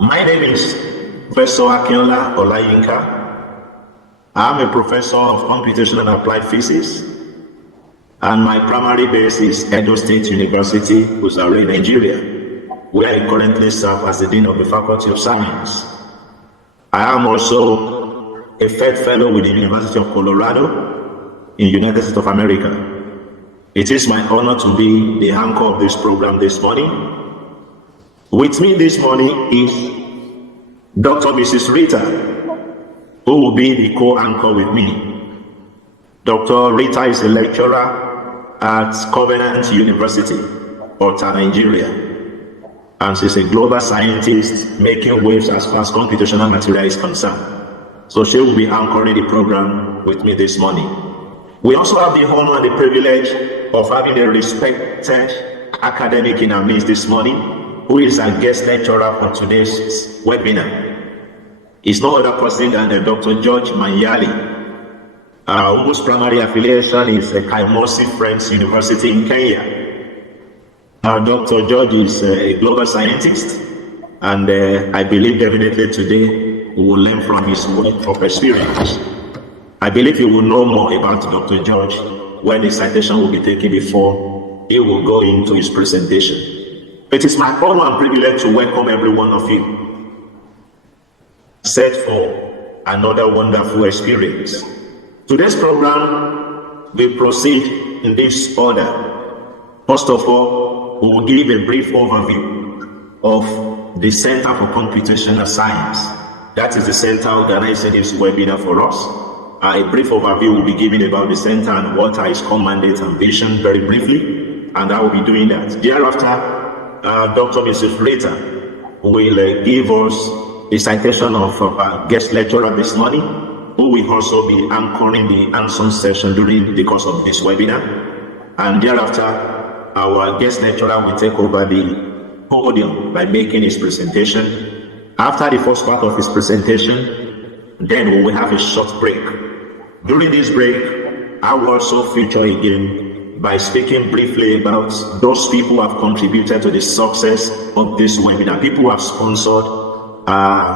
My name is Professor Akinola Olayinka. I'm a professor of computational and applied physics, and my primary base is Edo State University, Uzare, Nigeria, where I currently serve as the Dean of the Faculty of Science. I am also a Fed Fellow with the University of Colorado in the United States of America. It is my honor to be the anchor of this program this morning. With me this morning is Dr. Mrs. Rita, who will be the co-anchor with me. Dr. Rita is a lecturer at Covenant University, Ota, Nigeria, and she's a global scientist making waves as far as computational material is concerned. So she will be anchoring the program with me this morning. We also have the honor and the privilege of having a respected academic in our midst this morning, who is our guest lecturer for today's webinar. He's no other person than Dr. George Manyali, whose primary affiliation is Kaimosi Friends University in Kenya. Dr. George is a global scientist, and I believe definitely today we will learn from his wealth of experience. I believe you will know more about Dr. George when the citation will be taken before he will go into his presentation. It is my honor and privilege to welcome every one of you set for another wonderful experience. Today's program will proceed in this order. First of all, we will give a brief overview of the Center for Computational Science. That is the center organizing this webinar for us. A brief overview will be given about the center and what are its core mandate and vision very briefly, and I will be doing that. Thereafter, Dr. Mrs. Rita will give us the citation of our guest lecturer this morning, who will also be anchoring the answer session during the course of this webinar. And thereafter, our guest lecturer will take over the podium by making his presentation. After the first part of his presentation, then we will have a short break. During this break, I will also feature again by speaking briefly about those people who have contributed to the success of this webinar, people who have sponsored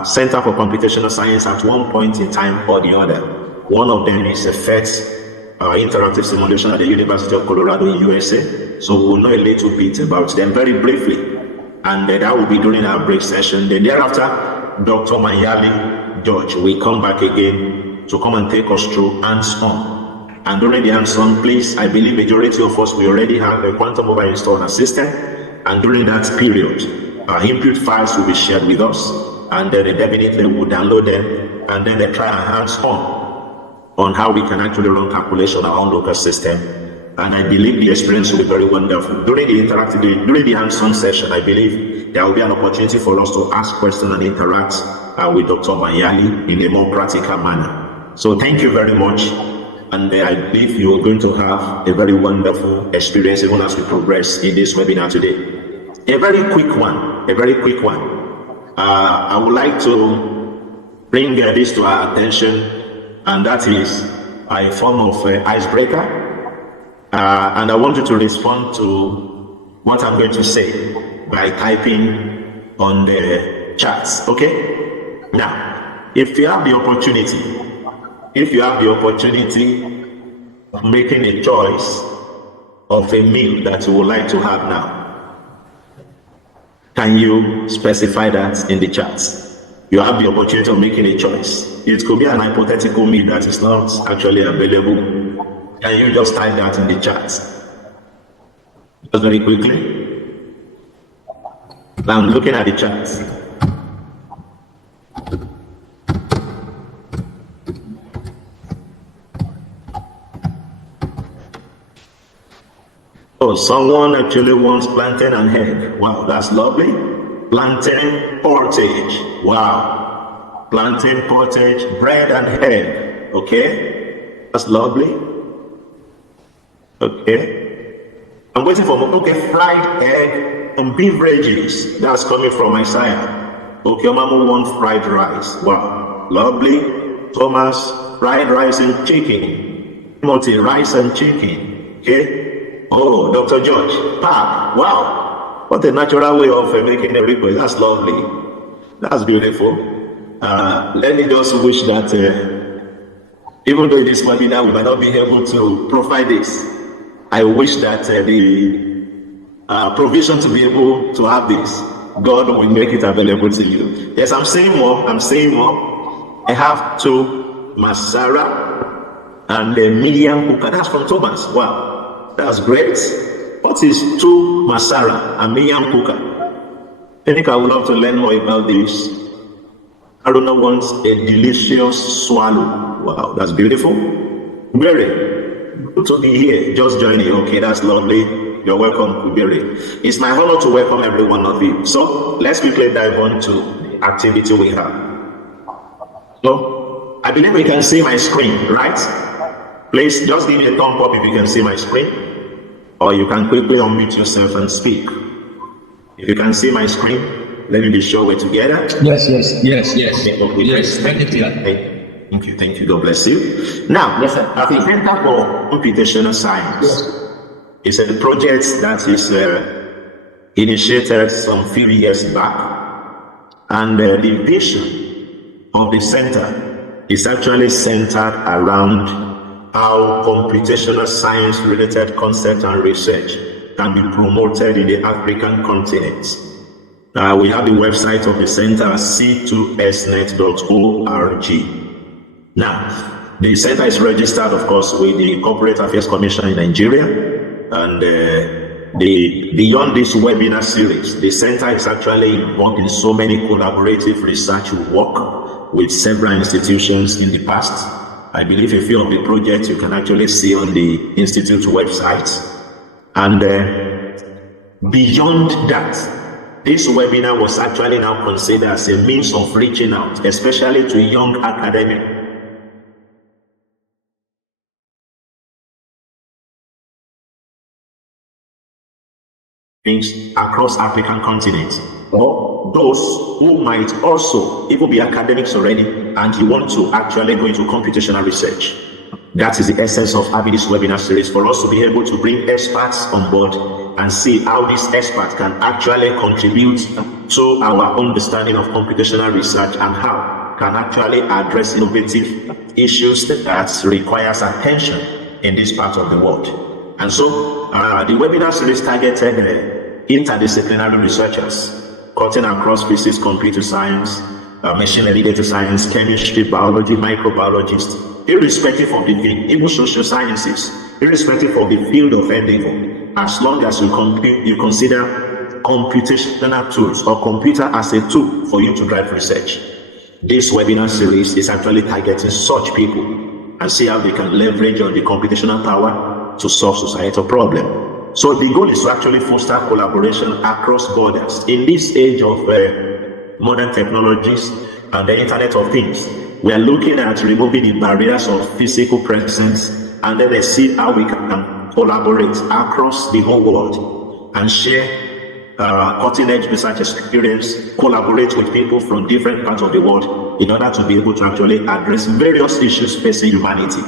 Center for Computational Science at one point in time or the other. One of them is Sept, interactive simulation at the University of Colorado in USA. So we'll know a little bit about them very briefly, and that will be during our break session. Then thereafter, Dr. Manyali George will come back again to come and take us through hands-on. And during the hands-on, please, I believe majority of us, we already have a quantummobile installed on our system. And during that period, our input files will be shared with us. And then they definitely will download them. And then they try our hands-on how we can actually run calculation on our own local system. And I believe the experience will be very wonderful. During the hands-on session, I believe there will be an opportunity for us to ask questions and interact with Dr. Manyali in a more practical manner. So thank you very much. And I believe you are going to have a very wonderful experience even as we progress in this webinar today. A very quick one. I would like to bring this to our attention, and that is a form of icebreaker. And I want you to respond to what I'm going to say by typing on the chats, okay? Now, if you have the opportunity of making a choice of a meal that you would like to have now, can you specify that in the chat? You have the opportunity of making a choice. It could be an hypothetical meal that is not actually available. Can you just type that in the chat? Just very quickly. Now I'm looking at the chat. Oh, someone actually wants plantain and egg. Wow, that's lovely. Plantain portage. Wow. Plantain portage, bread and egg. Okay. That's lovely. Okay. I'm waiting for fried egg and beverages. That's coming from my side. Okay, Mama wants fried rice. Wow. Lovely. Thomas, fried rice and chicken. Timothy, rice and chicken. Okay. Oh, Dr. George, pap, wow. What a natural way of making a request. That's lovely. That's beautiful. Let me just wish that even though in this webinar we might not be able to provide this, I wish that the provision to be able to have this, God will make it available to you. Yes, I'm saying more. I have two Masara and a Miriam Kuka. That's from Thomas. Wow, that's great. What is two Masara and Miriam Kuka? I think I would love to learn more about this. Aruna wants a delicious swallow. Wow, that's beautiful. Very good to be here. Just joining. Okay, that's lovely. You're welcome, Kuberi. It's my honor to welcome every one of you. So let's quickly dive on to the activity we have. So I believe we can see my screen, right? Please just give me a thumb up if you can see my screen, or you can quickly unmute yourself and speak. If you can see my screen, let me be sure we're together. Yes. Okay, Yes, thank you. Thank you. God bless you. Now, yes, sir. the Center for Computational Science is a project that is initiated some few years back, and the vision of the center is actually centered around how computational science related concepts and research can be promoted in the African continent. We have the website of the center, c2snet.org. Now, the center is registered, of course, with the Corporate Affairs Commission in Nigeria, and beyond this webinar series, the center is actually involved in so many collaborative research work with several institutions in the past. I believe a few of the projects you can actually see on the Institute website. And beyond that, this webinar was actually now considered as a means of reaching out, especially to young academics across African continent, or those who might also even be academics already and you want to actually go into computational research. That is the essence of having this webinar series, for us to be able to bring experts on board and see how these experts can actually contribute to our understanding of computational research and how can actually address innovative issues that requires attention in this part of the world. And so the webinar series targeted interdisciplinary researchers cutting across physics, computer science, machine learning, data science, chemistry, biology, microbiologists, irrespective of the field, even social sciences, irrespective of the field of endeavor, as long as you consider computational tools or computer as a tool for you to drive research. This webinar series is actually targeting such people and see how they can leverage on the computational power to solve societal problems. So the goal is to actually foster collaboration across borders. In this age of modern technologies and the Internet of Things, we are looking at removing the barriers of physical presence, and then let's see how we can collaborate across the whole world and share cutting-edge research experience, collaborate with people from different parts of the world in order to be able to actually address various issues facing humanity.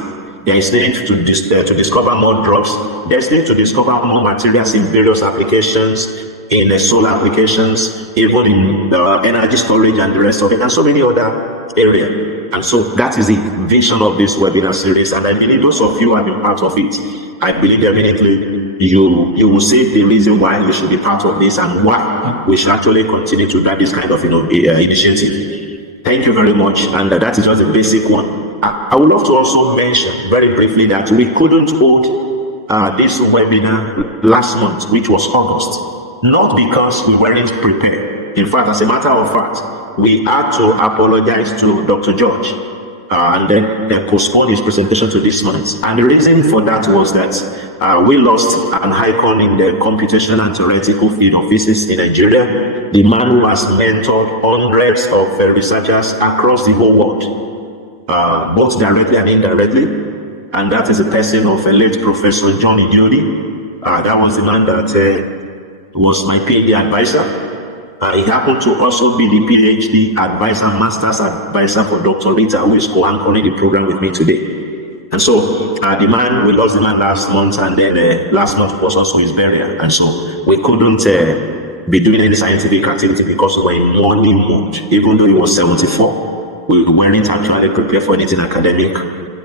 There is need to discover more drugs. There is need to discover more materials in various applications, in solar applications, even in energy storage and the rest of it, and so many other areas. And so that is the vision of this webinar series, and I believe those of you who have been part of it, I believe definitely you will see the reason why you should be part of this and why we should actually continue to drive this kind of initiative. Thank you very much, and that is just the basic one. I would love to also mention very briefly that we couldn't hold this webinar last month, which was August, not because we weren't prepared. In fact, as a matter of fact, we had to apologize to Dr. George and then they postponed his presentation to this month. And the reason for that was that we lost an icon in the computational and theoretical field of physics in Nigeria, the man who has mentored hundreds of researchers across the whole world, both directly and indirectly. And that is the person of a late Professor John Idiodi. That was the man that was my PhD advisor. He happened to also be the PhD advisor, master's advisor for Dr. Rita, who is co-anchoring the program with me today. And so we lost the man last month, and then last month was also his burial. And so we couldn't be doing any scientific activity because we were in mourning mode. Even though he was 74, we weren't actually prepared for anything academic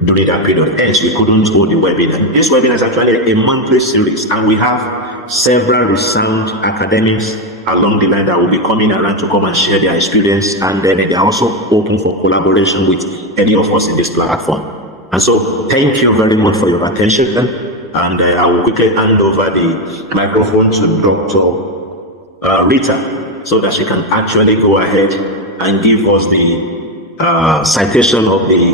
during that period. Hence, we couldn't hold the webinar. This webinar is actually a monthly series, and we have several resound academics along the line that will be coming around to come and share their experience, and then they are also open for collaboration with any of us in this platform. And so, thank you very much for your attention, and I will quickly hand over the microphone to Dr. Rita, so that she can actually go ahead and give us the citation of the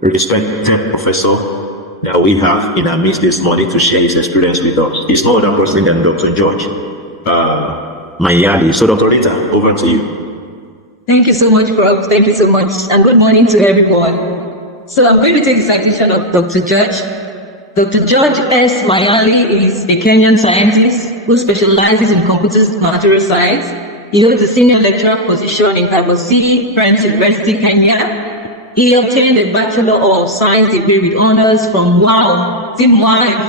respected professor that we have in our midst this morning to share his experience with us. It's no other person than Dr. George Manyali. So, Dr. Rita, over to you. Thank you so much, Prof. Thank you so much, and good morning to everyone. So, I'm going to take the citation of Dr. George. Dr. George S. Manyali is a Kenyan scientist who specializes in computational material science. He holds a senior lecturer position in Campus City, Friends University, Kenya. He obtained a Bachelor of Science degree with honors from in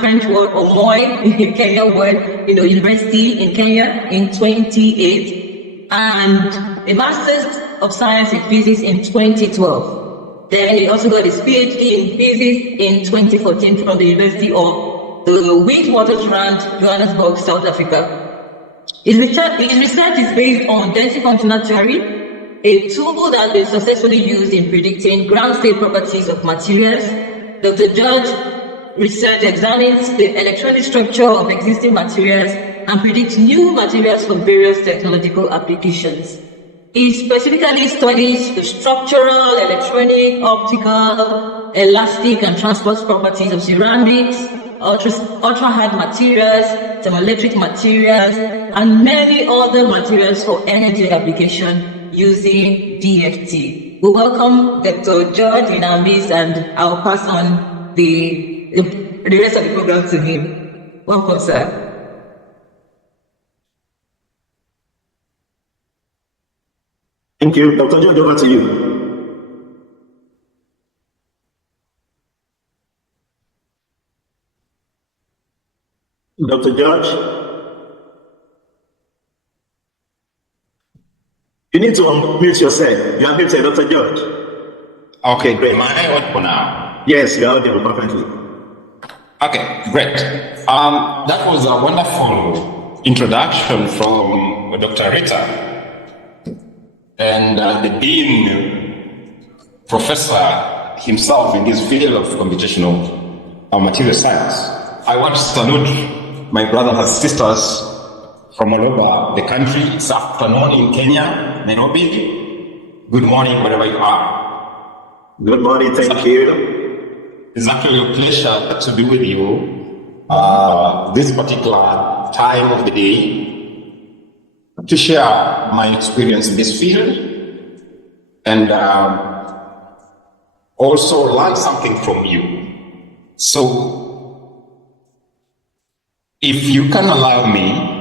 French word, Omoy, in Kenya word, University in Kenya in 2008, and a Master's of Science in Physics in 2012. Then he also got his PhD in Physics in 2014 from the University of the Witwatersrand, Johannesburg, South Africa. His research is based on density functional theory, a tool that has been successfully used in predicting ground state properties of materials. Dr. George research examines the electronic structure of existing materials and predicts new materials for various technological applications. He specifically studies the structural, electronic, optical, elastic, and transport properties of ceramics, ultra-hard materials, thermoelectric materials, and many other materials for energy application using DFT. We welcome Dr. George in our midst, and I'll pass on the rest of the program to him. Welcome, sir. Thank you. Dr. George, over to you. Dr. George? You need to unmute yourself. You are muted, Dr. George. Okay, great. Am I audible now? Yes, you are audible perfectly. Okay, great. That was a wonderful introduction from Dr. Rita. And the Dean, Professor himself in his field of computational material science. I want to salute my brothers and sisters from all over the country. It's afternoon in Kenya, Nairobi. Good morning, wherever you are. Good morning, thank you. It's actually a pleasure to be with you this particular time of the day to share my experience in this field and also learn something from you. So, if you can allow me,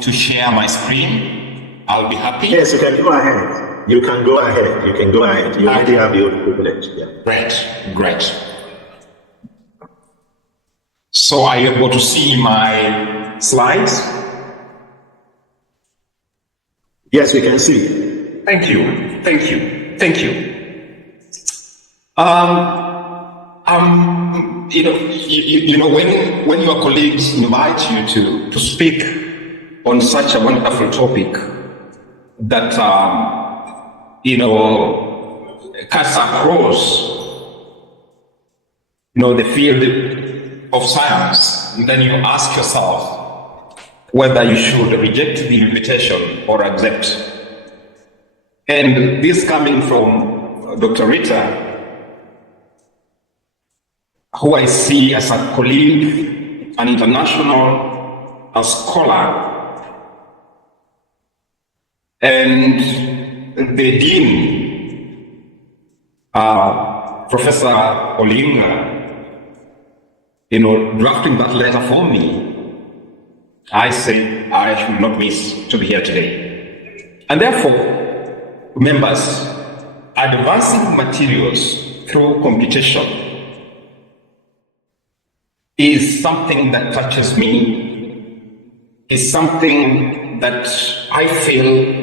to share my screen, I'll be happy. Yes, you can go ahead. You can go ahead. You already have your privilege. Yeah. Great. So are you able to see my slides? Yes, we can see. Thank you. When your colleagues invite you to speak on such a wonderful topic that cuts across the field of science, then you ask yourself whether you should reject the invitation or accept. And this coming from Dr. Rita, who I see as a colleague, an international, a scholar, and the Dean, Professor Olayinka, drafting that letter for me, I said I should not miss to be here today. And therefore, members, advancing materials through computation is something that touches me, is something that I feel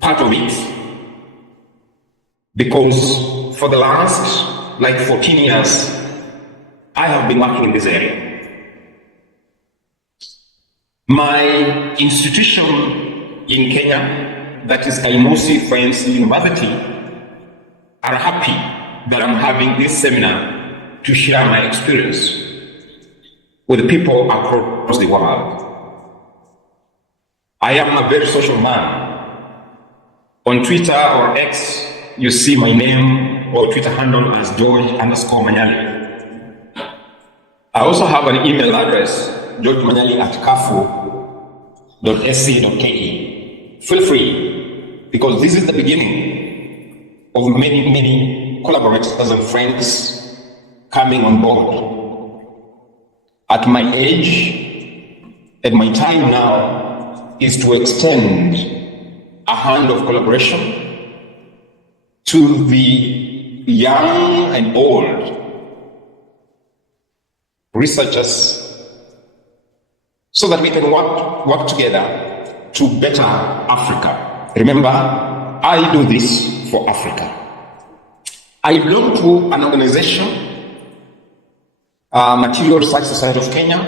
part of it. Because for the last 14 years, I have been working in this area. My institution in Kenya, that is Kaimosi Friends University, are happy that I'm having this seminar to share my experience with people across the world. I am a very social man. On Twitter or X, you see my name or Twitter handle as George_Manyali. I also have an email address, georgemanyali@kafu.sc.ke. Feel free, because this is the beginning of many collaborators and friends coming on board. At my age, and my time now is to extend a hand of collaboration to the young and old researchers, so that we can work together to better Africa. Remember, I do this for Africa. I belong to an organization, Material Research Society of Kenya.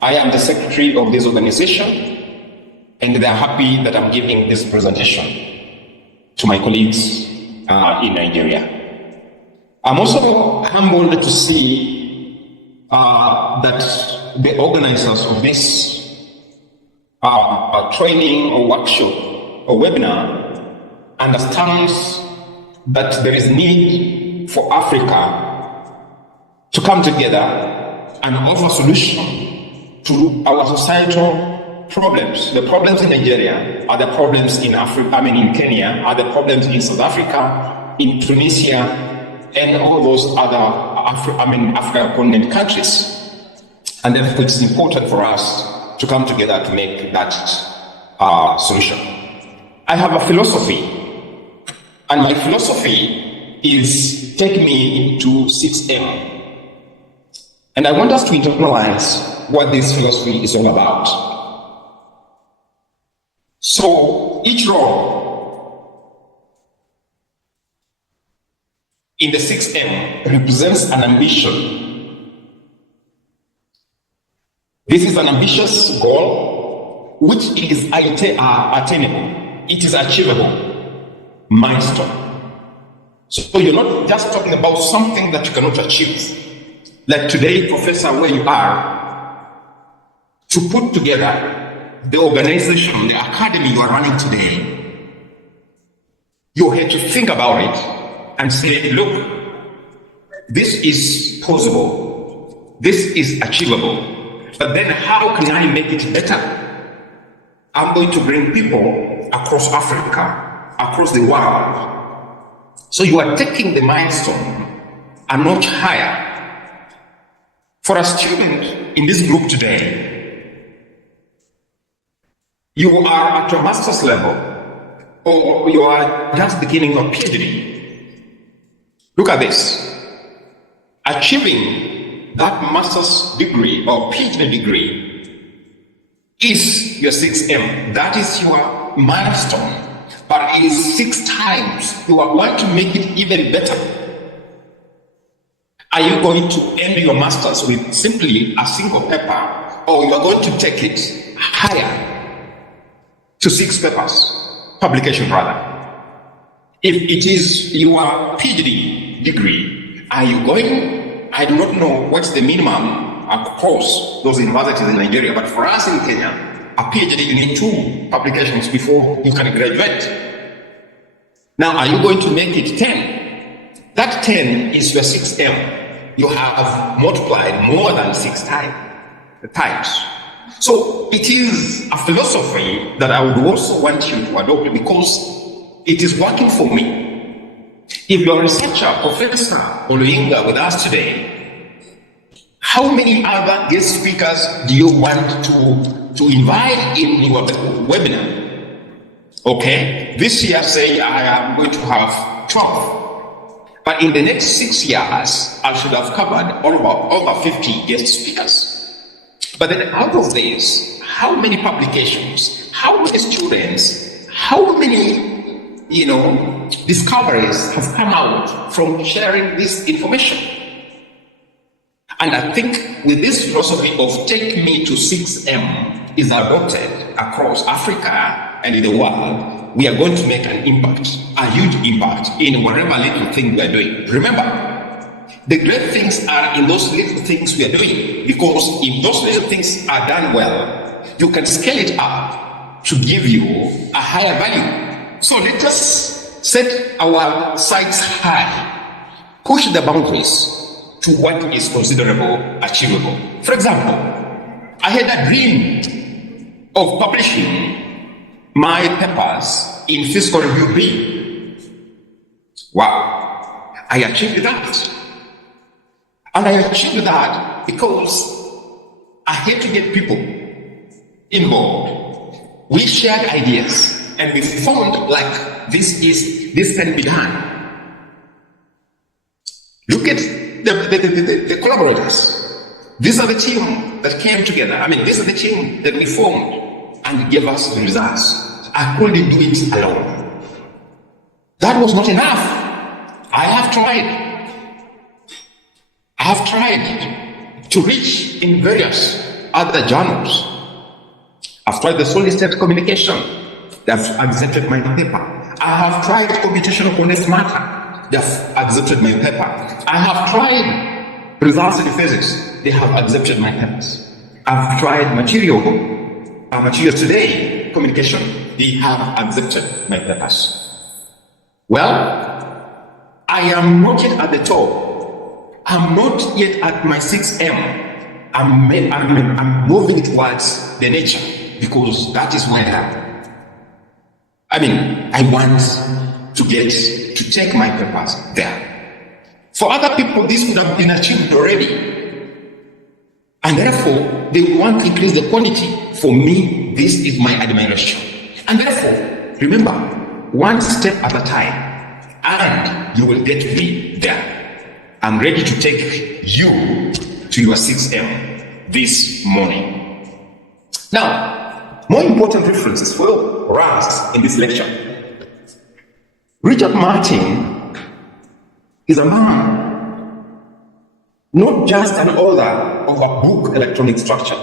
I am the secretary of this organization, and they are happy that I'm giving this presentation to my colleagues in Nigeria. I'm also humbled to see that the organizers of this training or workshop or webinar understands that there is need for Africa to come together and offer solution to our societal problems. The problems in Nigeria are the problems in in Kenya, are the problems in South Africa, in Tunisia, and all those other African continent countries. And therefore it's important for us to come together to make that solution. I have a philosophy, and my philosophy is take me into 6M. And I want us to internalize what this philosophy is all about. So each role in the 6M represents an ambition. This is an ambitious goal which is attainable. It is achievable. Milestone. So you're not just talking about something that you cannot achieve. Like today, Professor, where you are, to put together the organization, the academy you are running today, you had to think about it and say, look, this is possible, this is achievable, but then how can I make it better? I'm going to bring people across Africa, across the world. So you are taking the milestone a notch higher. For a student in this group today, you are at your master's level, or you are just beginning your PhD. Look at this. Achieving that master's degree or PhD degree is your 6M. That is your milestone. But it is 6 times. You are going to make it even better. Are you going to end your master's with simply a single paper, or you are going to take it higher to 6 papers, publication rather? If it is your PhD degree, are you going, I do not know what's the minimum across those universities in Nigeria, but for us in Kenya, a PhD, you need 2 publications before you can graduate. Now, are you going to make it 10? That 10 is your 6M. You have multiplied more than 6 times. So it is a philosophy that I would also want you to adopt, because it is working for me. If you're a researcher, Professor Olayinka with us today, how many other guest speakers do you want to invite in your webinar? Okay, this year say I am going to have 12. But in the next 6 years, I should have covered over 50 guest speakers. But then out of this, how many publications, how many students, how many, discoveries have come out from sharing this information? And I think with this philosophy of take me to 6M is adopted across Africa and in the world, we are going to make an impact, a huge impact in whatever little thing we are doing. Remember, the great things are in those little things we are doing, because if those little things are done well, you can scale it up to give you a higher value. So let us set our sights high, push the boundaries to what is considerable, achievable. For example, I had a dream of publishing my papers in Physical Review B. Wow, I achieved that. And I achieved that because I had to get people involved. We shared ideas and we found like this can be done. Look at the collaborators. These are the team that came together. I mean, this is the team that we formed and gave us the results. I couldn't do it alone. That was not enough. I have tried to reach in various other journals. I've tried the solid state communication. They've accepted my paper. I have tried computational condensed matter. They've accepted my paper. I have tried results in physics. They have accepted my papers. I've tried materials today, communication. They have accepted my papers. Well, I am not yet at the top. I'm not yet at my 6M. I'm moving towards the nature, because that is where I want to get to take my papers there. For other people, this would have been achieved already. And therefore, they want to increase the quantity. For me, this is my admiration. And therefore, remember, one step at a time, and you will get to be there. I'm ready to take you to your 6M this morning. Now, more important references for us in this lecture. Richard Martin is a man, not just an author of a book, Electronic Structure,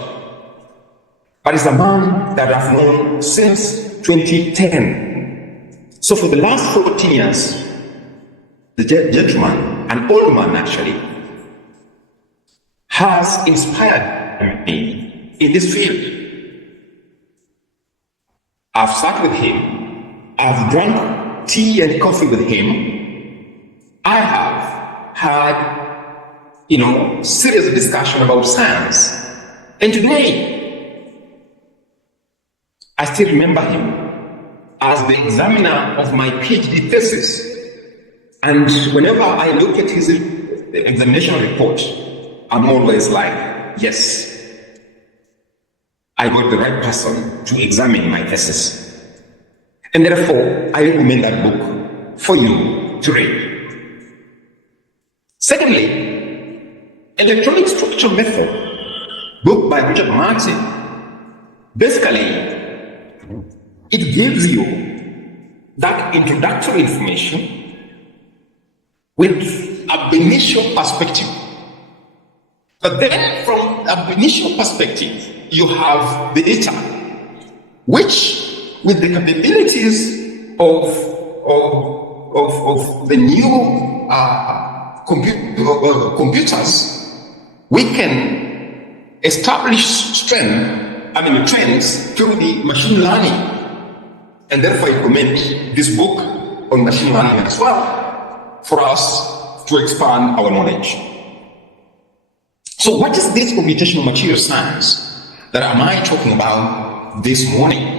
but is a man that I've known since 2010. So for the last 14 years, the gentleman, an old man actually, has inspired me in this field. I've sat with him, I've drunk tea and coffee with him, I have had, serious discussion about science. And today, I still remember him as the examiner of my PhD thesis. And whenever I look at his examination report, I'm always like, yes, I got the right person to examine my thesis. And therefore, I recommend that book for you to read. Secondly, Electronic Structure Method, book by Richard Martin, basically, it gives you that introductory information with a initial perspective. But then from a initial perspective, you have the data, which with the capabilities of the new computers, we can establish trends through the machine learning. And therefore I recommend this book on machine learning as well for us to expand our knowledge. So what is this computational material science that am I talking about this morning?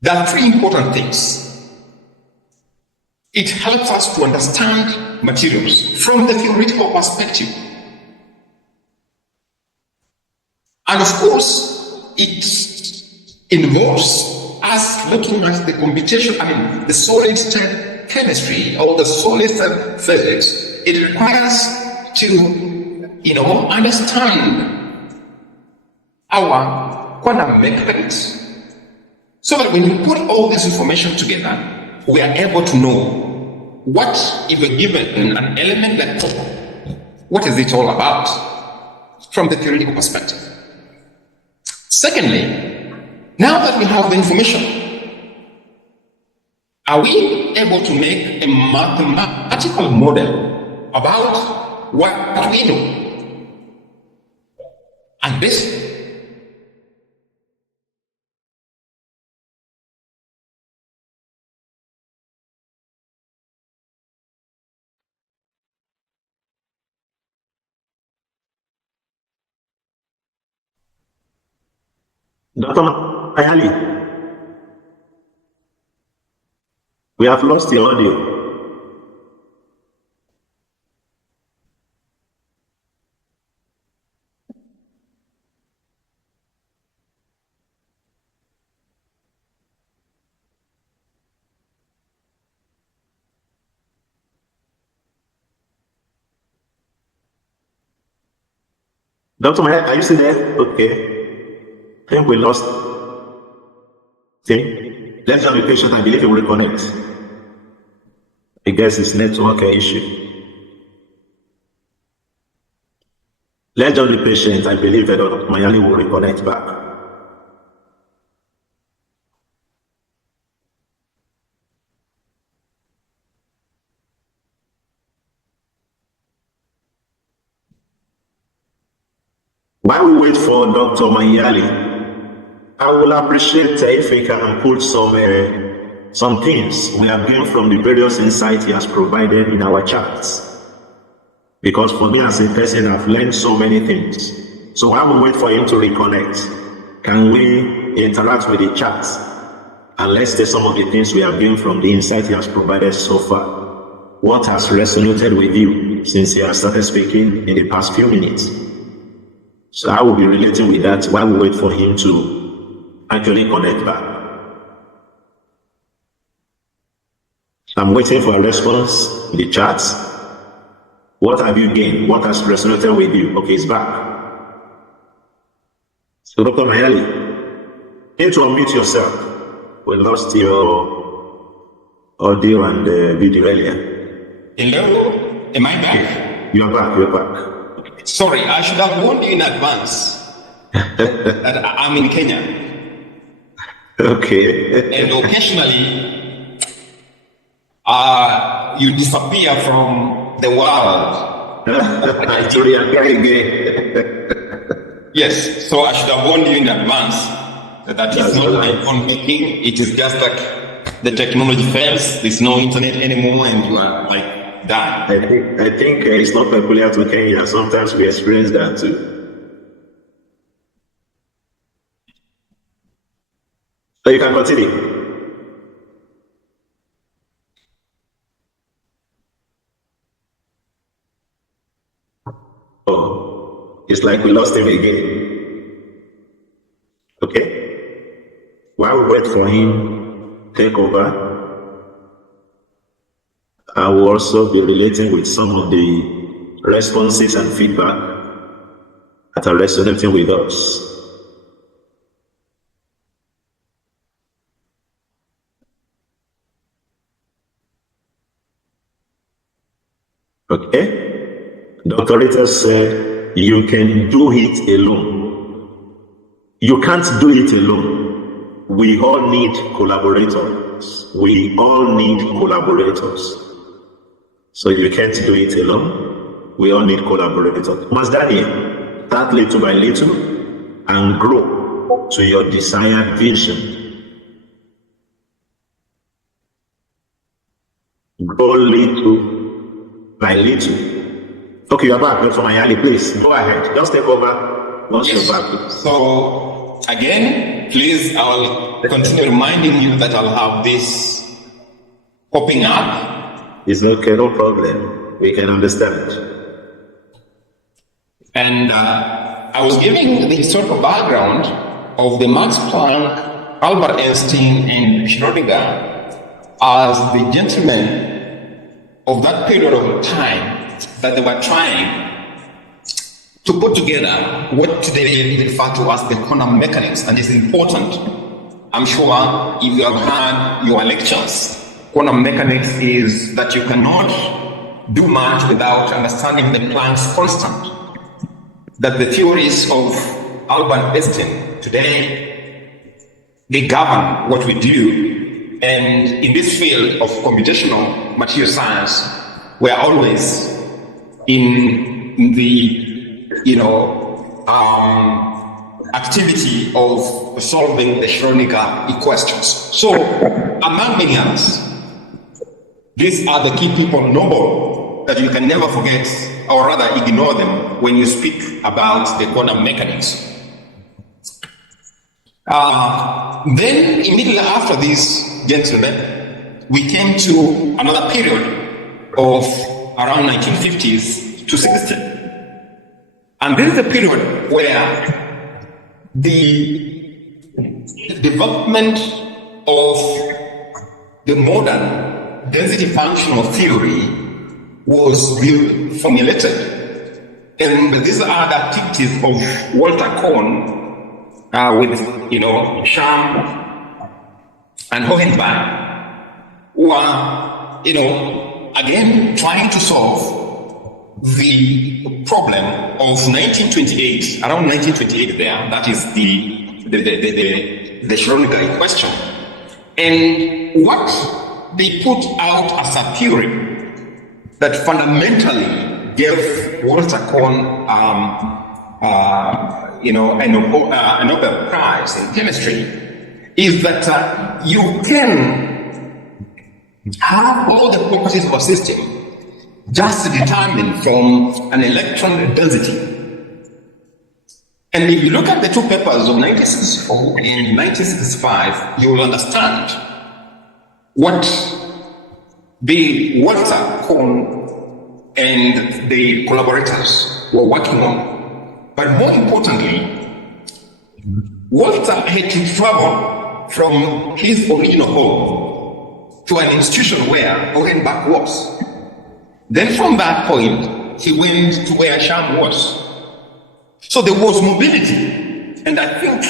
There are three important things. It helps us to understand materials from the theoretical perspective. And of course, it involves us looking at the computation, the solid state chemistry or the solid physics, it requires to, understand our quantum mechanics. So that when you put all this information together, we are able to know what, if we're given an element like what is it all about from the theoretical perspective. Secondly, now that we have the information, are we able to make a mathematical model about what we know? And this Dr. Manyali, we have lost the audio. Dr. Manyali, are you still there? Okay. I think we lost him. Let's just be patient. I believe he will reconnect. I guess it's network issue. Let's just be patient. I believe that Dr. Manyali will reconnect back. While we wait for Dr. Manyali, I will appreciate if we can put some things we have gained from the various insights he has provided in our chats. Because for me as a person, I've learned so many things. So while we wait for him to reconnect, can we interact with the chats and let's say some of the things we have gained from the insight he has provided so far? What has resonated with you since he has started speaking in the past few minutes? So I will be relating with that while we wait for him to actually connect back. I'm waiting for a response in the chat. What have you gained? What has resonated with you? Okay, it's back. So Dr. Manyali, you need to unmute yourself. We lost your audio and video earlier. Hello, am I back? You are back, you're back. Sorry, I should have warned you in advance that I'm in Kenya. Okay. And occasionally, you disappear from the world. To reappear again. Yes, so I should have warned you in advance that it's not my own making. It is just like the technology fails, there's no internet anymore, and you are like done. I think it's not peculiar to Kenya. Sometimes we experience that too. So you can continue. Oh, it's like we lost him again. Okay. While we wait for him to take over, I will also be relating with some of the responses and feedback that are resonating with us. Okay? Dr. Rita said, you can do it alone. You can't do it alone. We all need collaborators. We all need collaborators. So you can't do it alone. We all need collaborators. Must Daniel, start little by little and grow to your desired vision. Grow little by little. Okay, you're back, Dr. Manyali, please go ahead. Just take over once you're back. So again, please, I'll continue reminding you that I'll have this popping up. It's okay, no problem. We can understand. And I was giving the historical background of the Max Planck, Albert Einstein, and Schrödinger as the gentlemen of that period of time that they were trying to put together what today we refer to as the quantum mechanics, and it's important. I'm sure if you have had your lectures, quantum mechanics is that you cannot do much without understanding the Planck's constant, that the theories of Albert Einstein today, they govern what we do. And in this field of computational material science, we are always in the activity of solving the Schrödinger equations. So, among many others, these are the key people noble that you can never forget, or rather ignore them when you speak about the quantum mechanics. Then, immediately after this, gentlemen, we came to another period of around 1950s to 60s. And this is a period where the development of the modern density functional theory was being formulated. And these are the activities of Walter Kohn with, Schramm and Hohenberg, who are, again, trying to solve the problem of 1928, around 1928 there, that is the Schrödinger equation. And what they put out as a theory that fundamentally gave Walter Kohn a Nobel Prize in chemistry is that you can have all the properties of a system just determined from an electron density. And if you look at the two papers of 1964 and 1965, you will understand what the Walter Kohn and the collaborators were working on. But more importantly, Walter had to travel from his original home to an institution where Hohenberg was. Then from that point, he went to where Schramm was. So there was mobility. And I think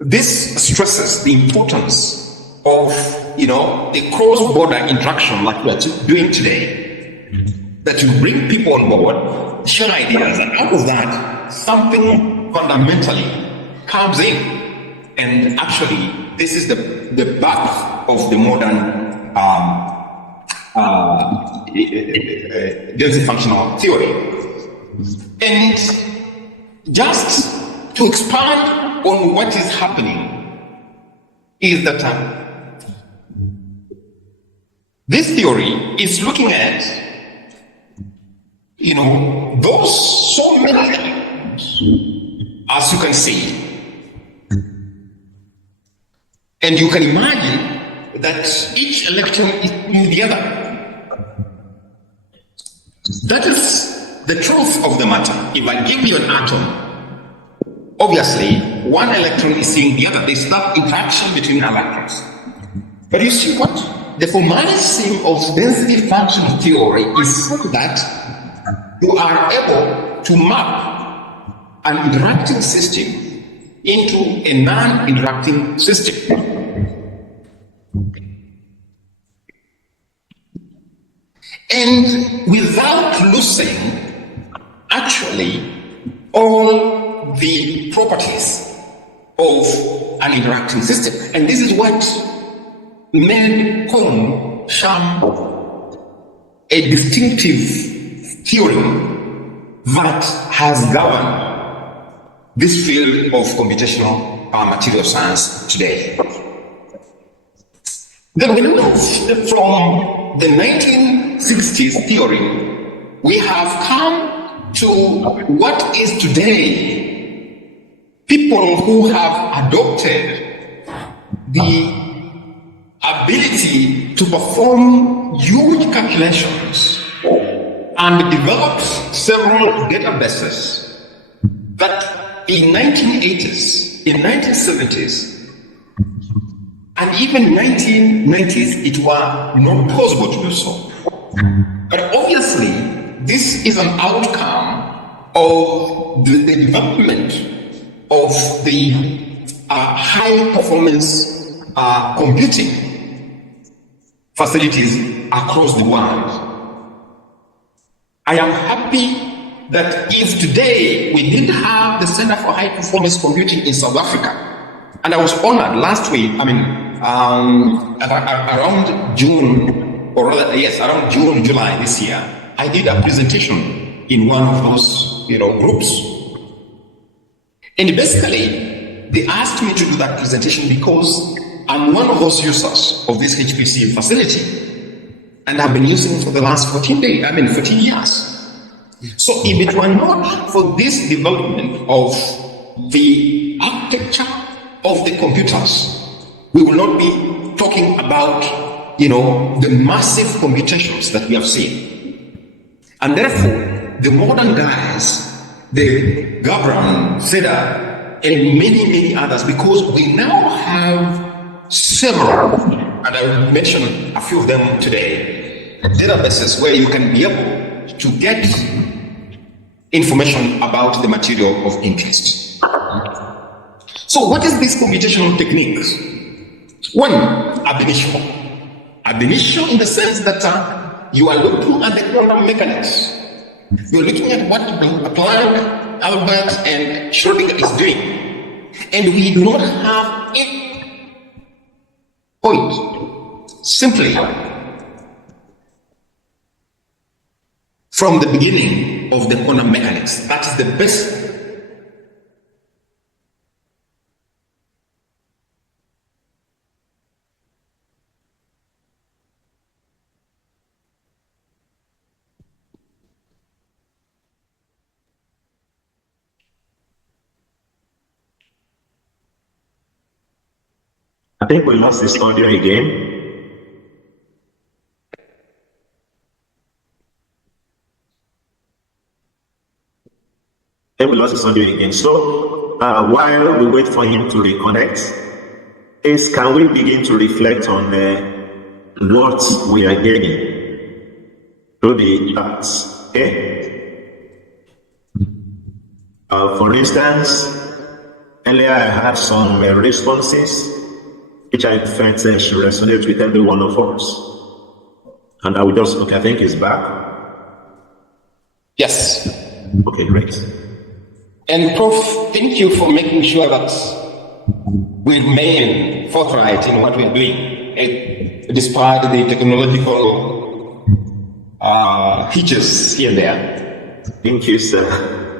this stresses the importance of, the cross-border interaction like we're doing today. That you bring people on board, share ideas, and out of that, something fundamentally comes in. And actually, this is the birth of the modern density functional theory. And just to expand on what is happening is that this theory is looking at those so many elements, as you can see. And you can imagine that each electron is in the other. That is the truth of the matter. If I give you an atom, obviously one electron is seeing the other. There's that interaction between electrons. But you see what? The formalism of density function theory is so that you are able to map an interacting system into a non-interacting system. And without losing actually all the properties of an interacting system. And this is what made Kohn, Schramm a distinctive theorem that has governed this field of computational material science today. Then we move from the 1960s theory, we have come to what is today. People who have adopted the ability to perform huge calculations and developed several databases that in 1980s, in 1970s, And even 1990s, it was not possible to do so. But obviously, this is an outcome of the development of the high performance computing facilities across the world. I am happy that if today we did have the Center for High Performance Computing in South Africa, and I was honored last week, around June, or rather, yes, around June, July this year, I did a presentation in one of those, groups. And basically, they asked me to do that presentation because I'm one of those users of this HPC facility. And I've been using it for the last 14 years. So if it were not for this development of the architecture of the computers, we will not be talking about, the massive computations that we have seen. And therefore, the modern guys, the Gabram, Seda, and many, many others, because we now have several, and I will mention a few of them today, databases where you can be able to get information about the material of interest. So what is this computational techniques? One, ab initio. Ab initio in the sense that you are looking at the quantum mechanics. You're looking at what Planck, Albert, and Schrödinger is doing. And we do not have any point. Simply, from the beginning of the quantum mechanics, that is the best. I think we lost this audio again. We lost his audio again. So while we wait for him to reconnect, can we begin to reflect on what we are getting through the charts? Okay. For instance, earlier I had some responses which I felt should resonate with every one of us. And I will just, okay, I think it's back. Yes. Okay, great. And Prof, thank you for making sure that we remain forthright in what we're doing, despite the technological hitches here and there. Thank you, sir.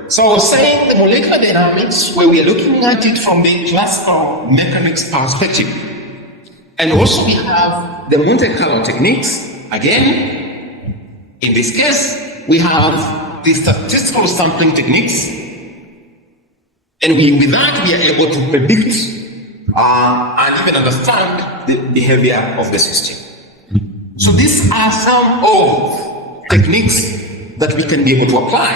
So saying the molecular dynamics, where we are looking at it from the classical mechanics perspective. And also we have the Monte Carlo techniques. Again, in this case, we have the statistical sampling techniques. And with that, we are able to predict and even understand the behavior of the system. So these are some of techniques that we can be able to apply.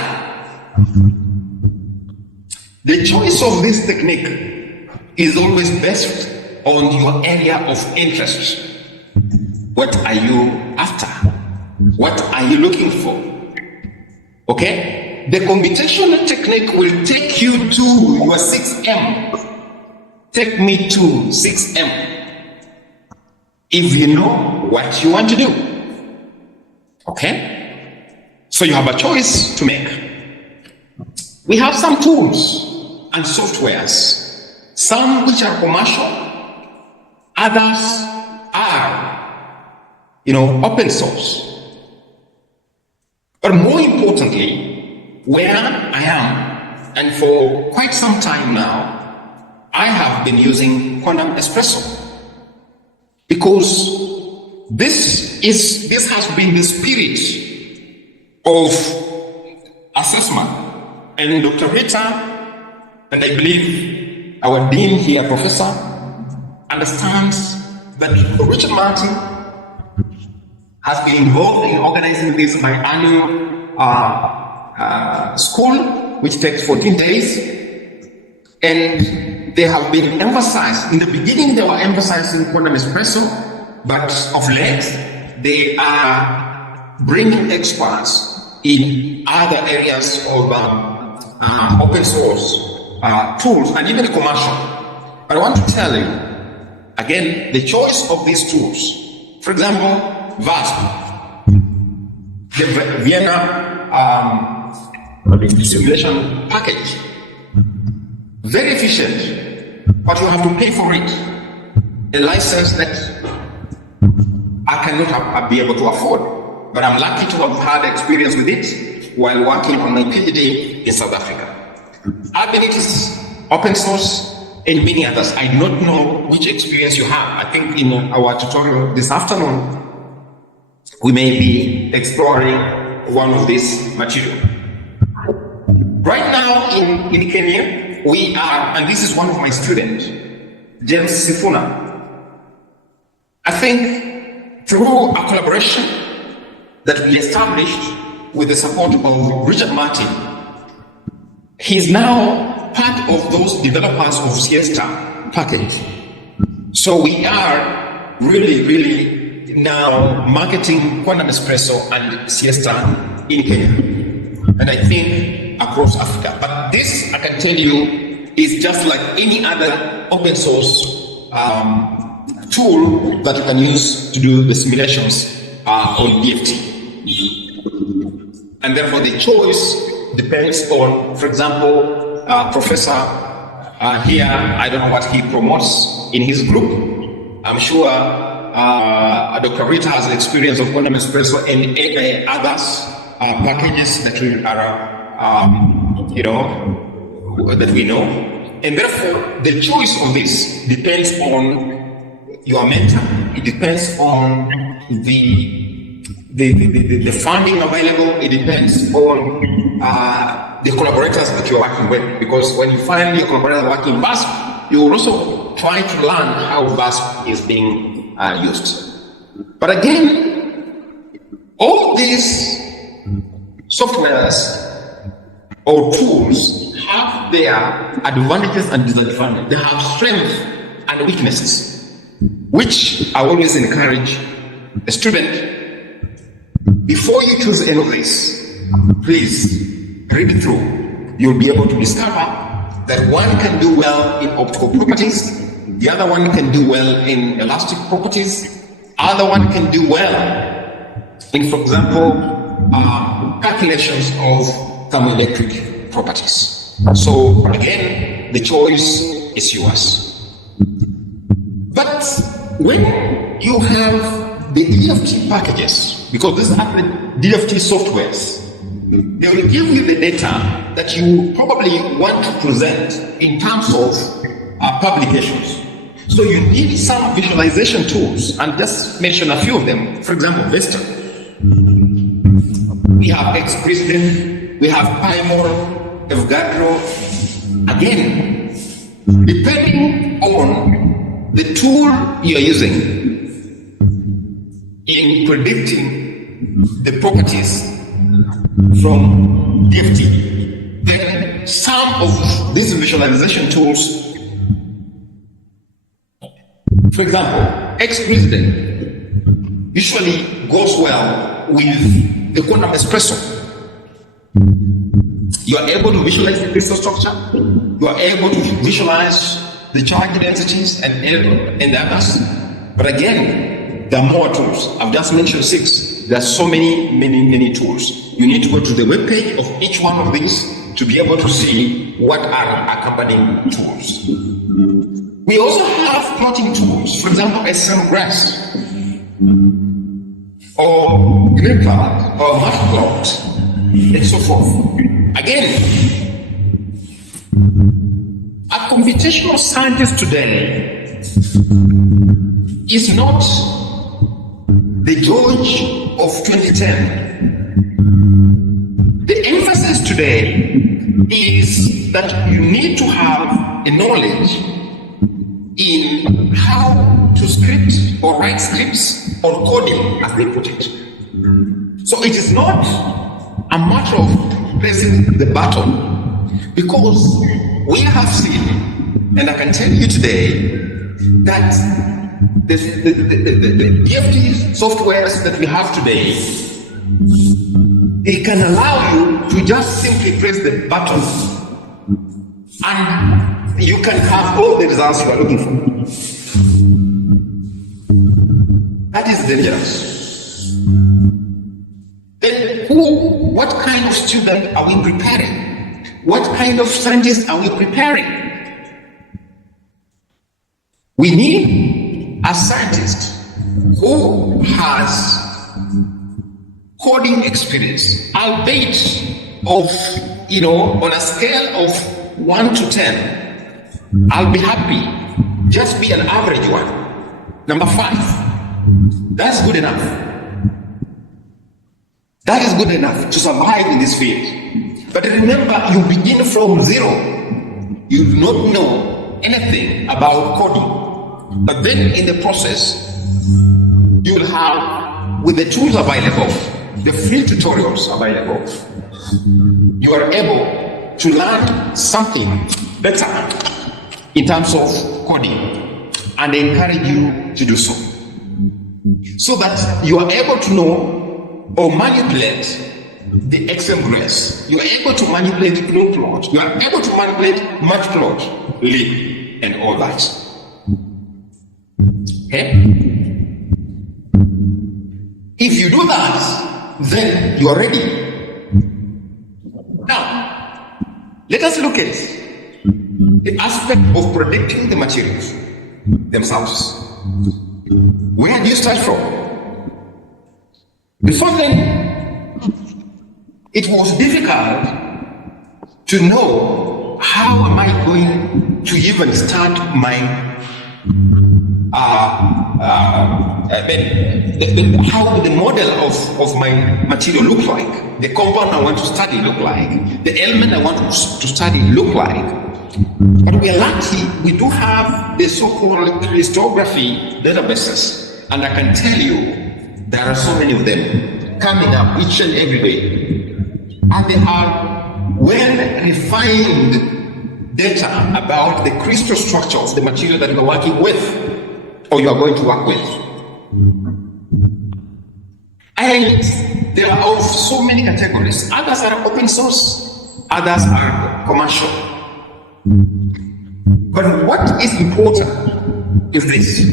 The choice of this technique is always based on your area of interest. What are you after? What are you looking for? Okay? The computational technique will take you to your 6M. Take me to 6M. If you know what you want to do. Okay? So you have a choice to make. We have some tools and softwares, some which are commercial, others are, open source. But more importantly, where I am, and for quite some time now, I have been using Quantum Espresso because this has been the spirit of assessment. And Dr. Rita, and I believe our dean here, Professor, understands that Richard Martin has been involved in organizing this biannual school, which takes 14 days. And they have been emphasized. In the beginning, they were emphasizing Quantum Espresso, but of late, they are bringing experts in other areas of open source tools and even commercial. But I want to tell you, again, the choice of these tools, for example, VASP, the Vienna simulation package, very efficient, but you have to pay for it. A license that I cannot be able to afford, but I'm lucky to have had experience with it while working on my PhD in South Africa. I believe it is open source and many others. I do not know which experience you have. I think in our tutorial this afternoon, we may be exploring one of these material. Right now in Kenya, we are, and this is one of my students, James Sifuna. I think through a collaboration that we established with the support of Richard Martin, he's now part of those developers of Siesta package. So we are really now marketing Quantum Espresso and Siesta in Kenya, and I think across Africa. But this, I can tell you, is just like any other open source tool that you can use to do the simulations on DFT. And therefore the choice depends on, for example, Professor here, I don't know what he promotes in his group. I'm sure Dr. Rita has experience of Quantum Espresso and others packages that we are, that we know. And therefore, the choice of this depends on your mentor. It depends on the funding available. It depends on the collaborators that you're working with. Because when you find your collaborators working VASP, you will also try to learn how VASP is being used. But again, all these softwares or tools have their advantages and disadvantages. They have strengths and weaknesses, which I always encourage a student, before you choose any of this, please read it through. You'll be able to discover that one can do well in optical properties, the other one can do well in elastic properties, other one can do well in, for example, calculations of thermoelectric properties. So again, the choice is yours. But when you have the DFT packages, because these are the DFT softwares, they will give you the data that you probably want to present in terms of publications. So you need some visualization tools, and just mention a few of them. For example, Vesta. We have X-President, we have Pymor, Avogadro. Again, depending on the tool you're using in predicting the properties from DFT, then some of these visualization tools, for example, X-President usually goes well with the Quantum Espresso. You are able to visualize the crystal structure, you are able to visualize the charge densities and others. But again, there are more tools. I've just mentioned 6. There are so many tools. You need to go to the web page of each one of these to be able to see what are accompanying tools. We also have plotting tools, for example, SMGrass, or GridPlot, or Matplot, and so forth. Again, a computational scientist today is not the George of 2010. The emphasis today is that you need to have a knowledge in how to script or write scripts or coding, as they put it. So it is not a matter of pressing the button, because we have seen And I can tell you today that the DFT softwares that we have today, it can allow you to just simply press the button and you can have all the results you are looking for. That is dangerous. Then what kind of student are we preparing? What kind of scientists are we preparing? We need a scientist who has coding experience, albeit of, on a scale of 1 to 10, I'll be happy. Just be an average one. Number 5. That's good enough. That is good enough to survive in this field. But remember, you begin from 0. You do not know anything about coding. But then in the process, you will have, with the tools available, the free tutorials available, you are able to learn something better in terms of coding, and I encourage you to do so. So that you are able to know or manipulate the XMGRESS. You are able to manipulate GNU plot. You are able to manipulate matplot, lib, and all that. Okay? If you do that, then you are ready. Now, let us look at the aspect of predicting the materials themselves. Where do you start from? Before then, it was difficult to know how am I going to even start my how the model of my material look like, the compound I want to study look like, the element I want to study look like. But we are lucky, we do have the so-called crystallography databases, and I can tell you there are so many of them coming up each and every day, and they are well-refined data about the crystal structure of the material that you are working with or you are going to work with. And there are of so many categories. Others are open source, others are commercial. But what is important is this.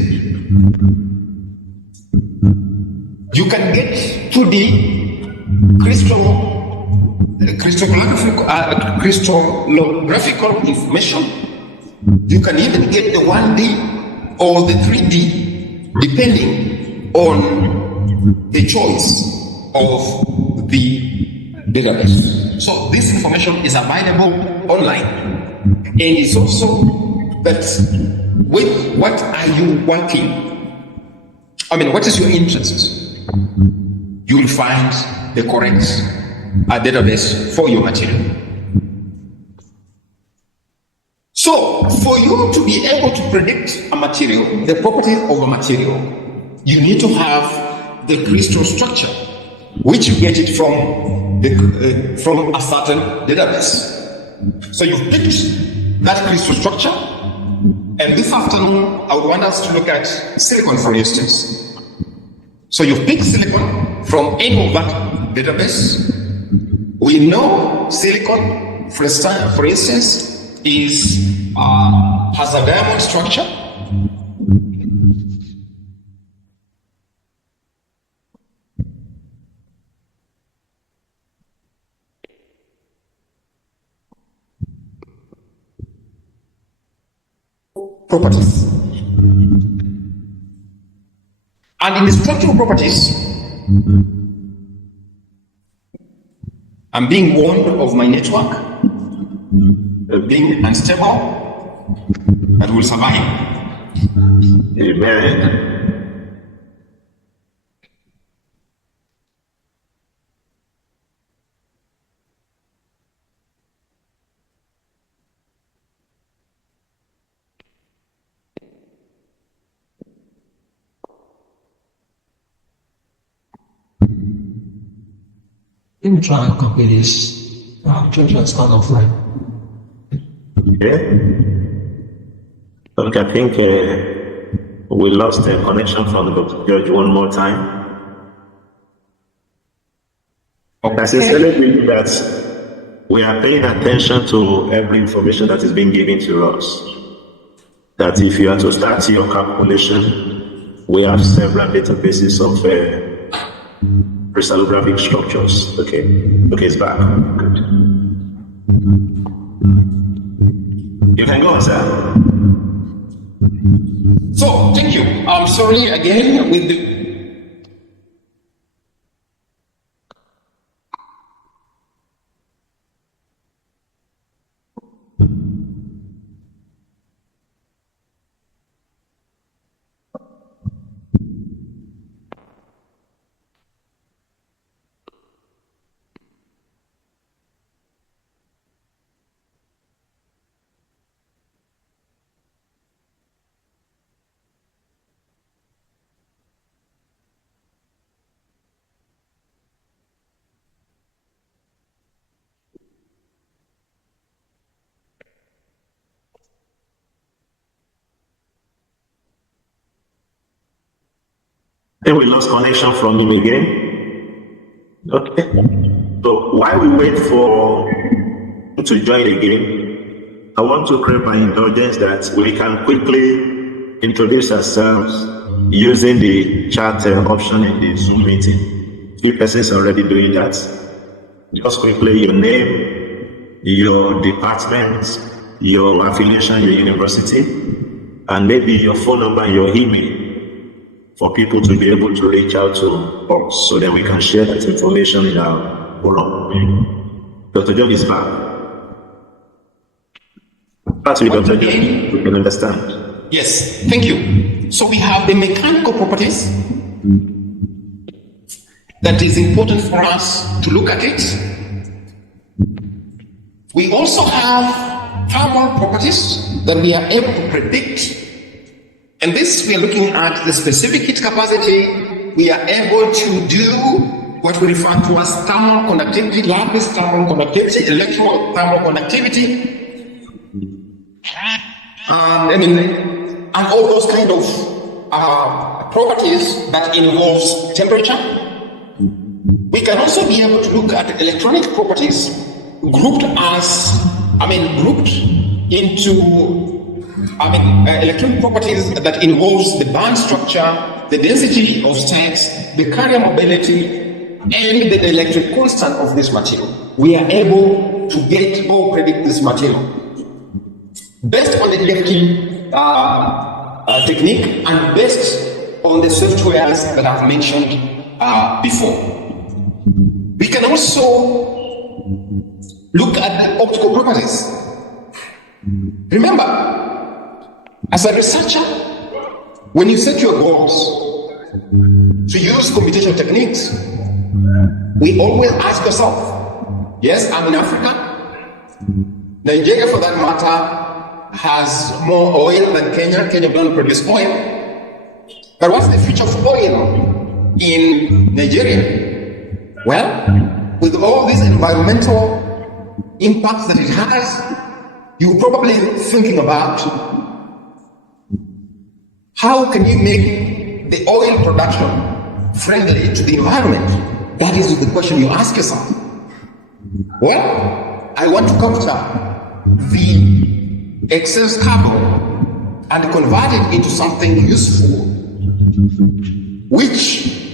You can get 2D crystallographical information. You can even get the 1D or the 3D, depending on the choice of the database. So this information is available online. And it's also that with what are you working? What is your interest? You will find the correct database for your material. So, for you to be able to predict a material, the properties of a material, you need to have the crystal structure, which you get it from a certain database. So you picked that crystal structure, and this afternoon I would want us to look at silicon, for instance. So you pick silicon from any of that database. We know silicon, for instance, has a diamond structure. Properties. And in the structural properties, I'm being warned of my network being unstable, but will survive. Amen. Let me try and copy this. Just kind of like. Yeah. Okay, I think we lost the connection from Dr. George one more time. I sincerely believe that we are paying attention to every information that is being given to us. That if you are to start your calculation, we have several databases of crystallographic structures. Okay, it's back. Good. You can go on, sir. So, thank you. I'm sorry again with the Then we lost connection from him again. Okay. So while we wait for him to join again, I want to crave my indulgence that we can quickly introduce ourselves using the chat option in the Zoom meeting. Few persons are already doing that. Just quickly your name, your department, your affiliation, your university, and maybe your phone number and your email, for people to be able to reach out to us so that we can share that information in our forum. Dr. John is back. That's with Dr. John, we can understand. Yes, thank you. So we have the mechanical properties that is important for us to look at it. We also have thermal properties that we are able to predict. And this, we are looking at the specific heat capacity. We are able to do what we refer to as thermal conductivity, lattice thermal conductivity, electrical thermal conductivity, and all those kind of properties that involves temperature. We can also be able to look at electronic properties grouped into electronic properties that involves the band structure, the density of states, the carrier mobility, and the electric constant of this material. We are able to get or predict this material based on the electric technique and based on the softwares that I've mentioned before. We can also look at the optical properties. Remember, as a researcher, when you set your goals to use computational techniques, we always ask yourself, yes, I'm in Africa. Nigeria, for that matter, has more oil than Kenya. Kenya don't produce oil. But what's the future of oil in Nigeria? Well, with all these environmental impacts that it has, you're probably thinking about how can you make the oil production friendly to the environment? That is the question you ask yourself. Well, I want to capture the excess carbon and convert it into something useful, which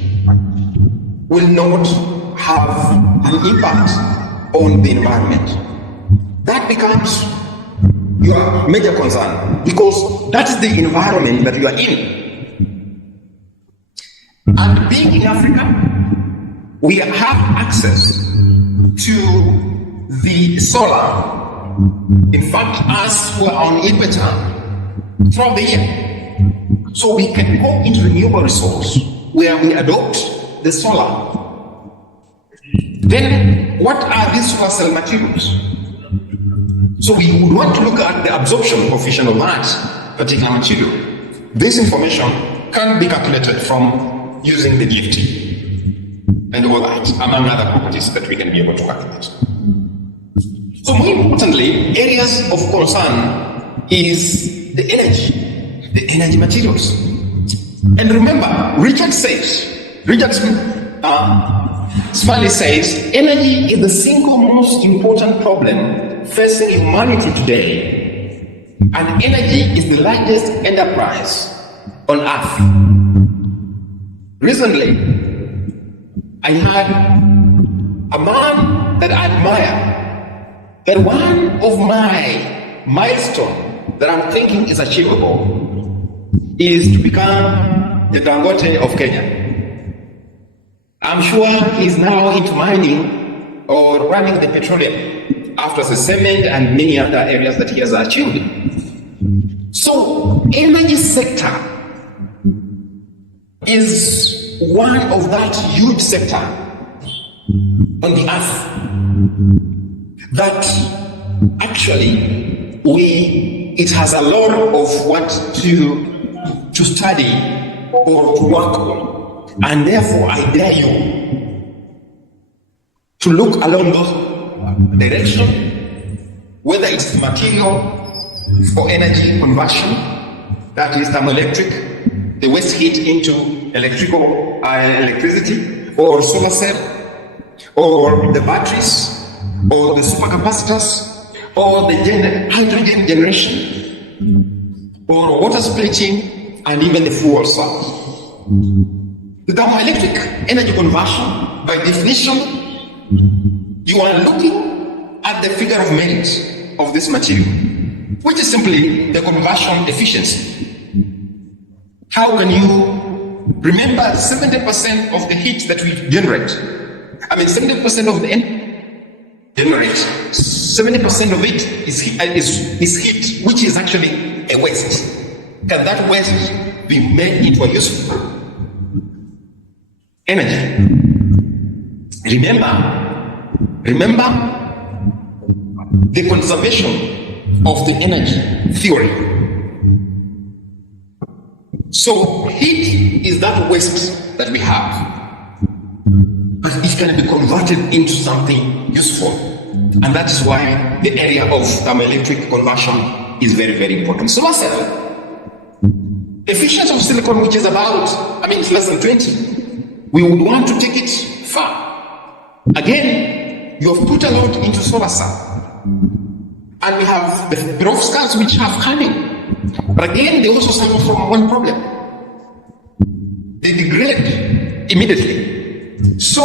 will not have an impact on the environment. That becomes your major concern, because that is the environment that you are in. And being in Africa, we have access to the solar. In fact, us who are on equator throughout the year. So we can go into renewable resource where we adopt the solar. Then what are these solar cell materials? So we would want to look at the absorption coefficient of that particular material. This information can be calculated from using the DFT and all that, among other properties that we can be able to calculate. So more importantly, areas of concern is the energy materials. And remember, Richard Smiley says, energy is the single most important problem facing humanity today, and energy is the largest enterprise on earth. Recently, I had a man that I admire, that one of my milestones that I'm thinking is achievable is to become the Dangote of Kenya. I'm sure he's now into mining or running the petroleum after the cement and many other areas that he has achieved. So, energy sector is one of that huge sector on the earth that actually it has a lot of what to study or to work on. And therefore, I dare you to look along those directions, whether it's material for energy conversion, that is thermoelectric, the waste heat into electricity, or solar cell, or the batteries, or the supercapacitors, or the hydrogen generation, or water splitting, and even the fuel cells. The thermoelectric energy conversion, by definition, you are looking at the figure of merit of this material, which is simply the conversion efficiency. How can you remember 70% of the heat that we generate? 70% of the energy generate, 70% of it is heat, which is actually a waste. Can that waste be made into a useful energy? Remember the conservation of the energy theory. So heat is that waste that we have, but it can be converted into something useful. And that is why the area of thermoelectric conversion is very, very important. Solar cell, efficiency of silicon, which is about, it's less than 20. We would want to take it far. Again, you have put a lot into solar cell. And we have the perovskites which have coming. But again, they also suffer from one problem. They degrade immediately. So,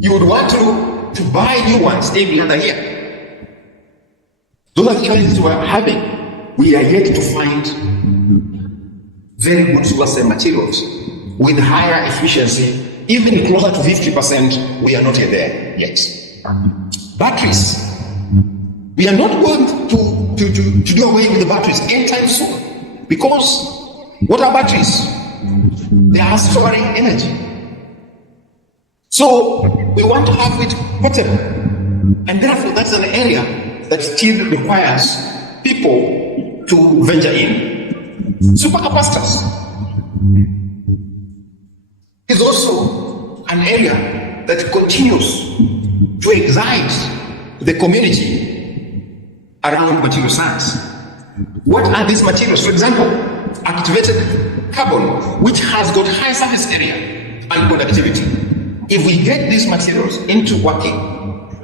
you would want to buy new ones every other year. Those are the challenges we are having. We are yet to find very good solar cell materials with higher efficiency, even closer to 50%, we are not yet there yet. Batteries. We are not going to do away with the batteries anytime soon. Because what are batteries? They are storing energy. So we want to have it portable. And therefore that's an area that still requires people to venture in. Supercapacitors is also an area that continues to excite the community around material science. What are these materials? For example, activated carbon, which has got high surface area and conductivity. If we get these materials into working,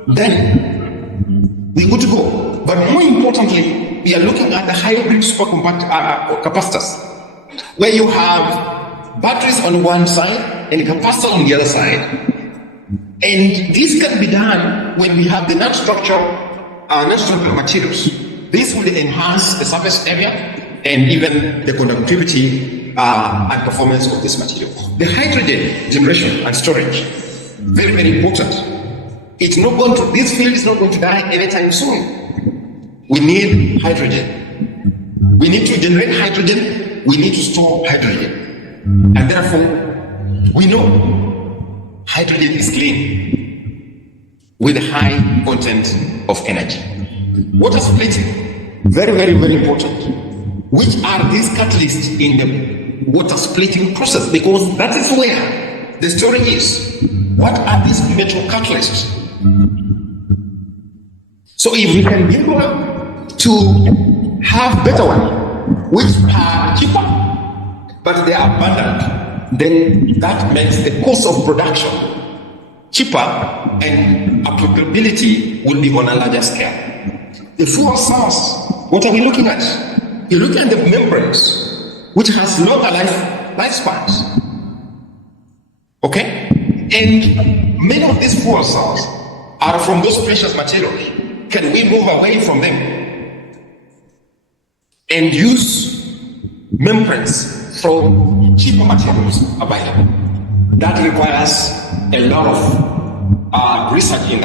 then we're good to go. But more importantly, we are looking at the hybrid supercapacitors, where you have batteries on one side and capacitor on the other side. And this can be done when we have the non-structural materials. This will enhance the surface area and even the conductivity and performance of this material. The hydrogen generation and storage, very, very important. This field is not going to die anytime soon. We need hydrogen. We need to generate hydrogen. We need to store hydrogen. And therefore, we know hydrogen is clean with a high content of energy. Water splitting, very, very, very important. Which are these catalysts in the water splitting process? Because that is where the story is. What are these metal catalysts? So if we can be able to have better one, which are cheaper, but they are abundant, then that makes the cost of production cheaper and applicability will be on a larger scale. The fuel source, what are we looking at? You're looking at the membranes, which has longer lifespans. Okay? And many of these fuel cells are from those precious materials. Can we move away from them and use membranes from cheaper materials available? That requires a lot of research in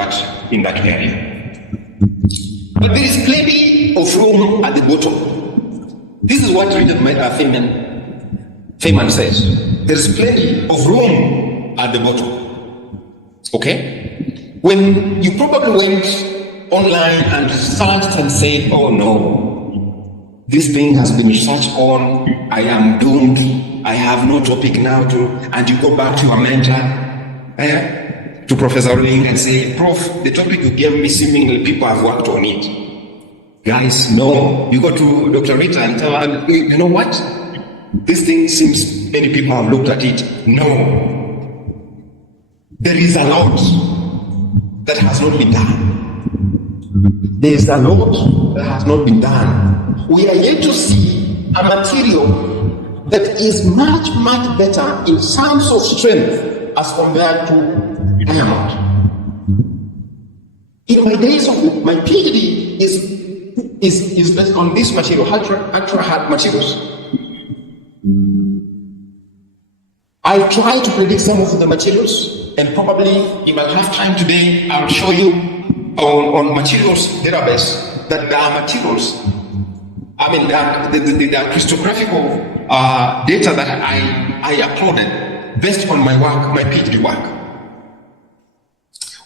that area. But there is plenty of room at the bottom. This is what Rita Feynman says. There is plenty of room at the bottom. Okay? When you probably went online and searched and said, oh no, this thing has been researched on, I am doomed, I have no topic now to, and you go back to your mentor, to Professor Olayinka and say, Prof, the topic you gave me, seemingly people have worked on it. Guys, no. You go to Dr. Rita and tell her, you know what? This thing seems many people have looked at it. No. There is a lot that has not been done. There is a lot that has not been done. We are yet to see a material that is much, much better in terms of strength as compared to diamond. In my days of my PhD is based on this material, ultra hard materials. I try to predict some of the materials, and probably if I have time today, I'll show you on materials database that there are materials. I mean, there are crystallographical data that I uploaded based on my work, my PhD work.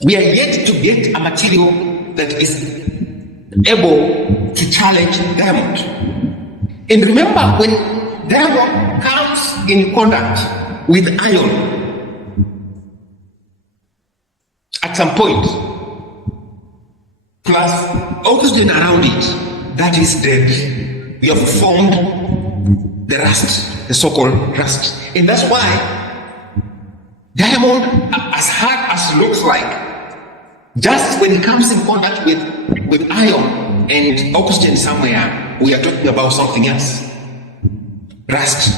We are yet to get a material that is able to challenge diamond. And remember, when diamond comes in contact with iron at some point, plus oxygen around it, that is dead. We have formed the rust, the so-called rust. And that's why diamond, as hard as it looks like, just when it comes in contact with iron and oxygen somewhere, we are talking about something else. Rust,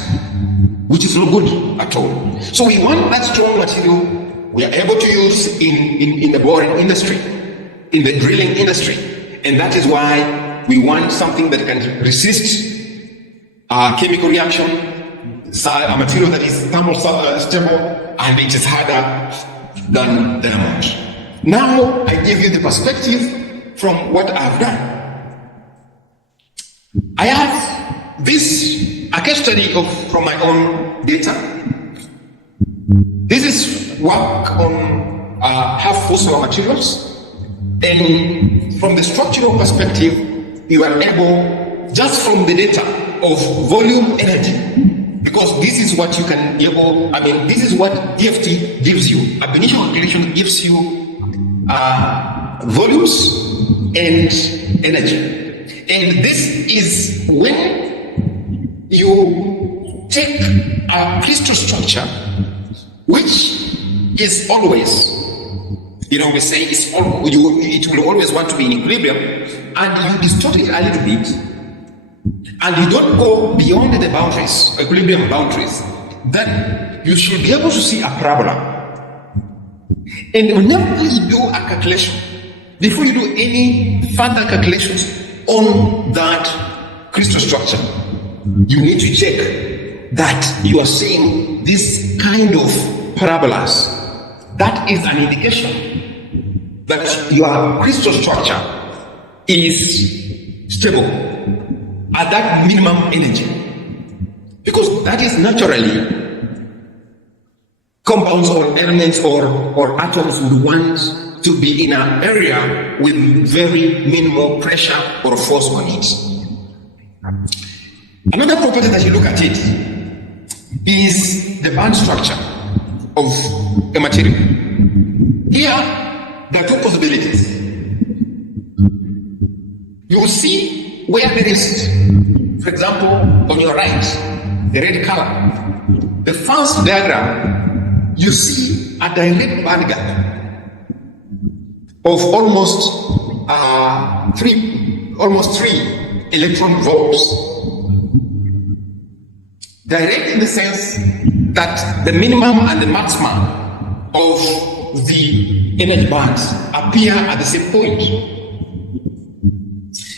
which is not good at all. So we want that strong material we are able to use in the boring industry, in the drilling industry. And that is why we want something that can resist chemical reaction, a material that is thermostable and it is harder than diamond. Now I give you the perspective from what I've done. I have a case study from my own data. This is work on half fossil materials, and from the structural perspective, you are able, just from the data of volume energy, because this is what you can able, this is what DFT gives you. Ab initio calculation gives you volumes and energy. And this is when you take a crystal structure, which is always, we say it will always want to be in equilibrium, and you distort it a little bit, and you don't go beyond the boundaries, equilibrium boundaries, then you should be able to see a parabola. And whenever you do a calculation, before you do any further calculations on that crystal structure, you need to check that you are seeing this kind of parabolas. That is an indication that your crystal structure is stable at that minimum energy, because that is naturally compounds or elements or atoms would want to be in an area with very minimal pressure or force on it. Another property that you look at it is the band structure of a material. Here, there are two possibilities. You will see where there is, for example, on your right, the red color, the first diagram, you see a direct band gap of almost three electron volts. Direct in the sense that the minimum and the maximum of the energy bands appear at the same point.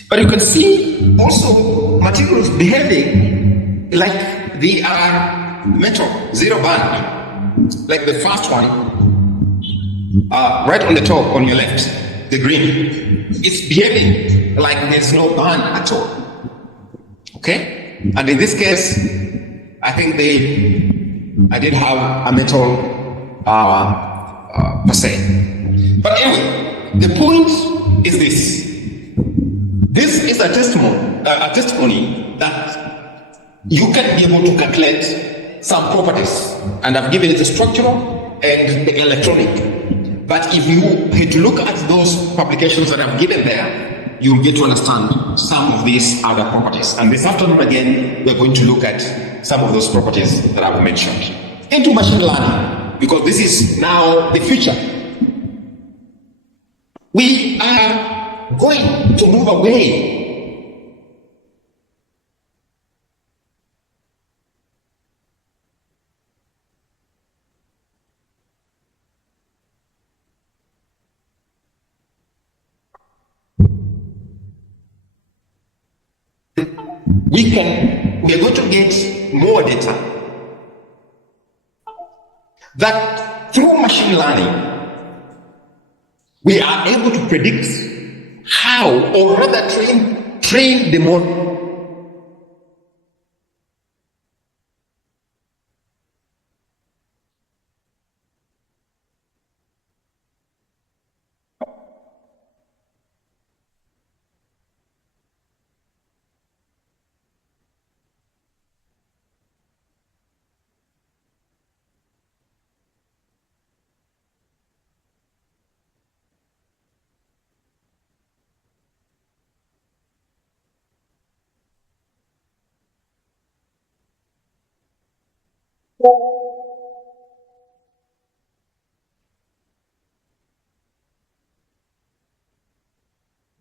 But you can see also materials behaving like they are metal, zero band, like the first one, right on the top on your left, the green. It's behaving like there's no band at all. Okay? And in this case, I think I did have a metal per se. But anyway, the point is this. This is a testimony that you can be able to calculate some properties, and I've given it the structural and the electronic. But if you were to look at those publications that I've given there, you'll get to understand some of these other properties. And this afternoon again, we're going to look at some of those properties that I've mentioned into machine learning, because this is now the future. We are going to move away we are going to get more data that through machine learning we are able to predict how, or rather train the model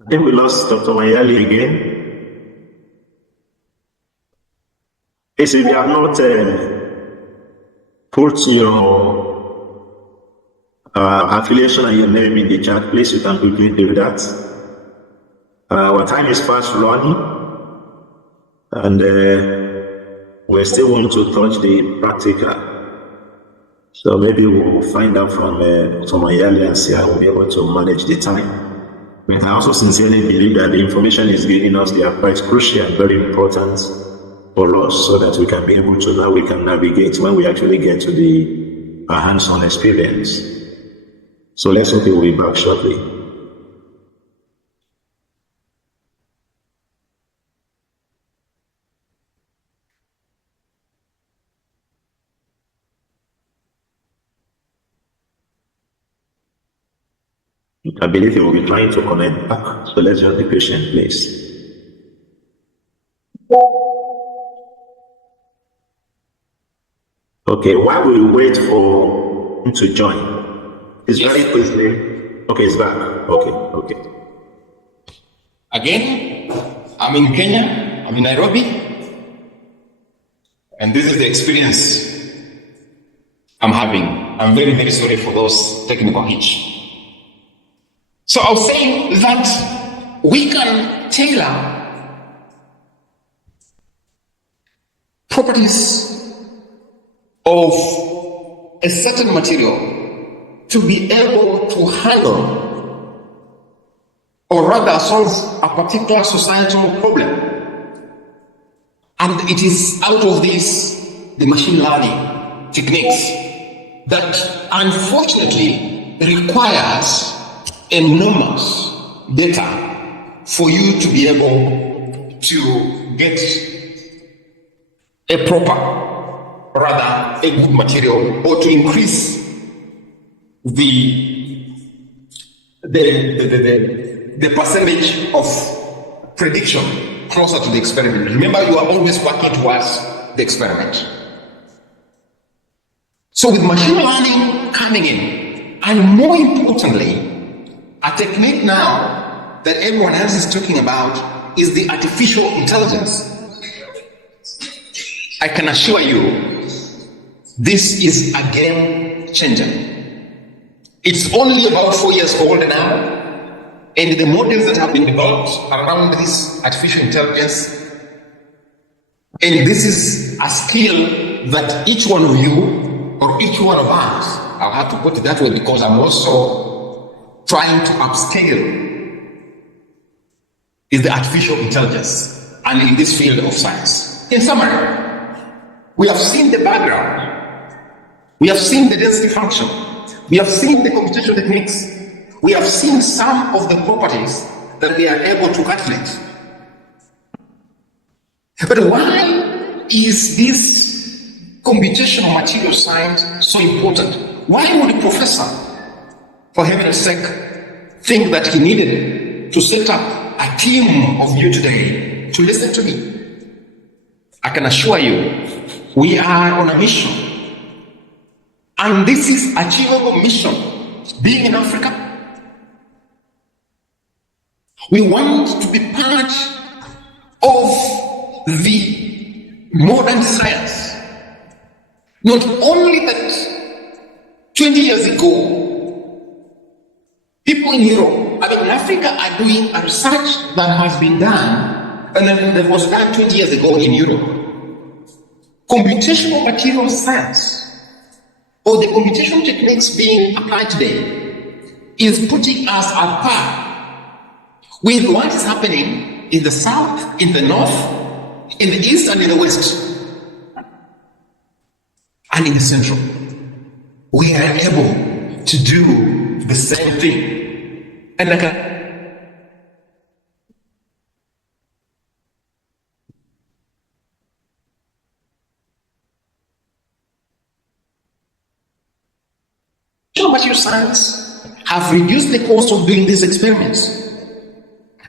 I think we lost Dr. Manyali again. If you have not put your affiliation and your name in the chat, please, you can quickly do that. Our time is fast running, and we still want to touch the practical. So maybe we'll find out from Manyali and see how we'll be able to manage the time. But I also sincerely believe that the information is giving us, they are quite crucial and very important for us, so that we can be able to now we can navigate when we actually get to the hands-on experience. So let's hope we'll be back shortly. I believe he will be trying to connect back, so let's just be patient, please. Okay, while we wait for him to join, it's very quickly. Okay, it's back. Okay. Again, I'm in Kenya, I'm in Nairobi, and this is the experience I'm having. I'm very, very sorry for those technical hitch. So I was saying that we can tailor properties of a certain material to be able to handle, or rather solve, a particular societal problem. And it is out of this, the machine learning techniques, that unfortunately requires enormous data for you to be able to get a proper, rather a good material, or to increase the percentage of prediction closer to the experiment. Remember, you are always working towards the experiment. So with machine learning coming in, and more importantly, a technique now that everyone else is talking about is the artificial intelligence. I can assure you, this is a game changer. It's only about 4 years old now, and the models that have been developed around this artificial intelligence, and this is a skill that each one of you or each one of us, I'll have to put it that way because I'm also trying to upscale, is the artificial intelligence and in this field of science. In summary, we have seen the background, we have seen the density function, we have seen the computation techniques, we have seen some of the properties that we are able to calculate. But why is this computational material science so important? Why would a professor, for heaven's sake, think that he needed to set up a team of you today to listen to me? I can assure you, we are on a mission. And this is an achievable mission. Being in Africa, we want to be part of the modern science. Not only that 20 years ago, people in Europe, in Africa are doing a research that has been done, and then that was done 20 years ago in Europe. Computational material science, or the computation techniques being applied today, is putting us at par with what is happening in the south, in the north, in the east, and in the west, and in the central. We are able to do the same thing. And material science have reduced the cost of doing these experiments,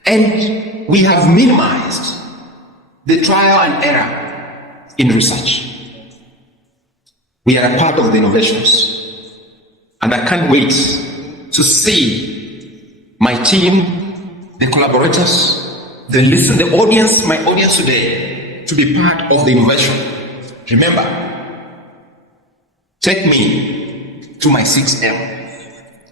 and we have minimized the trial and error in research. We are a part of the innovations, and I can't wait to see my team, the collaborators, the audience, my audience today, to be part of the innovation. Remember, take me to my 6M.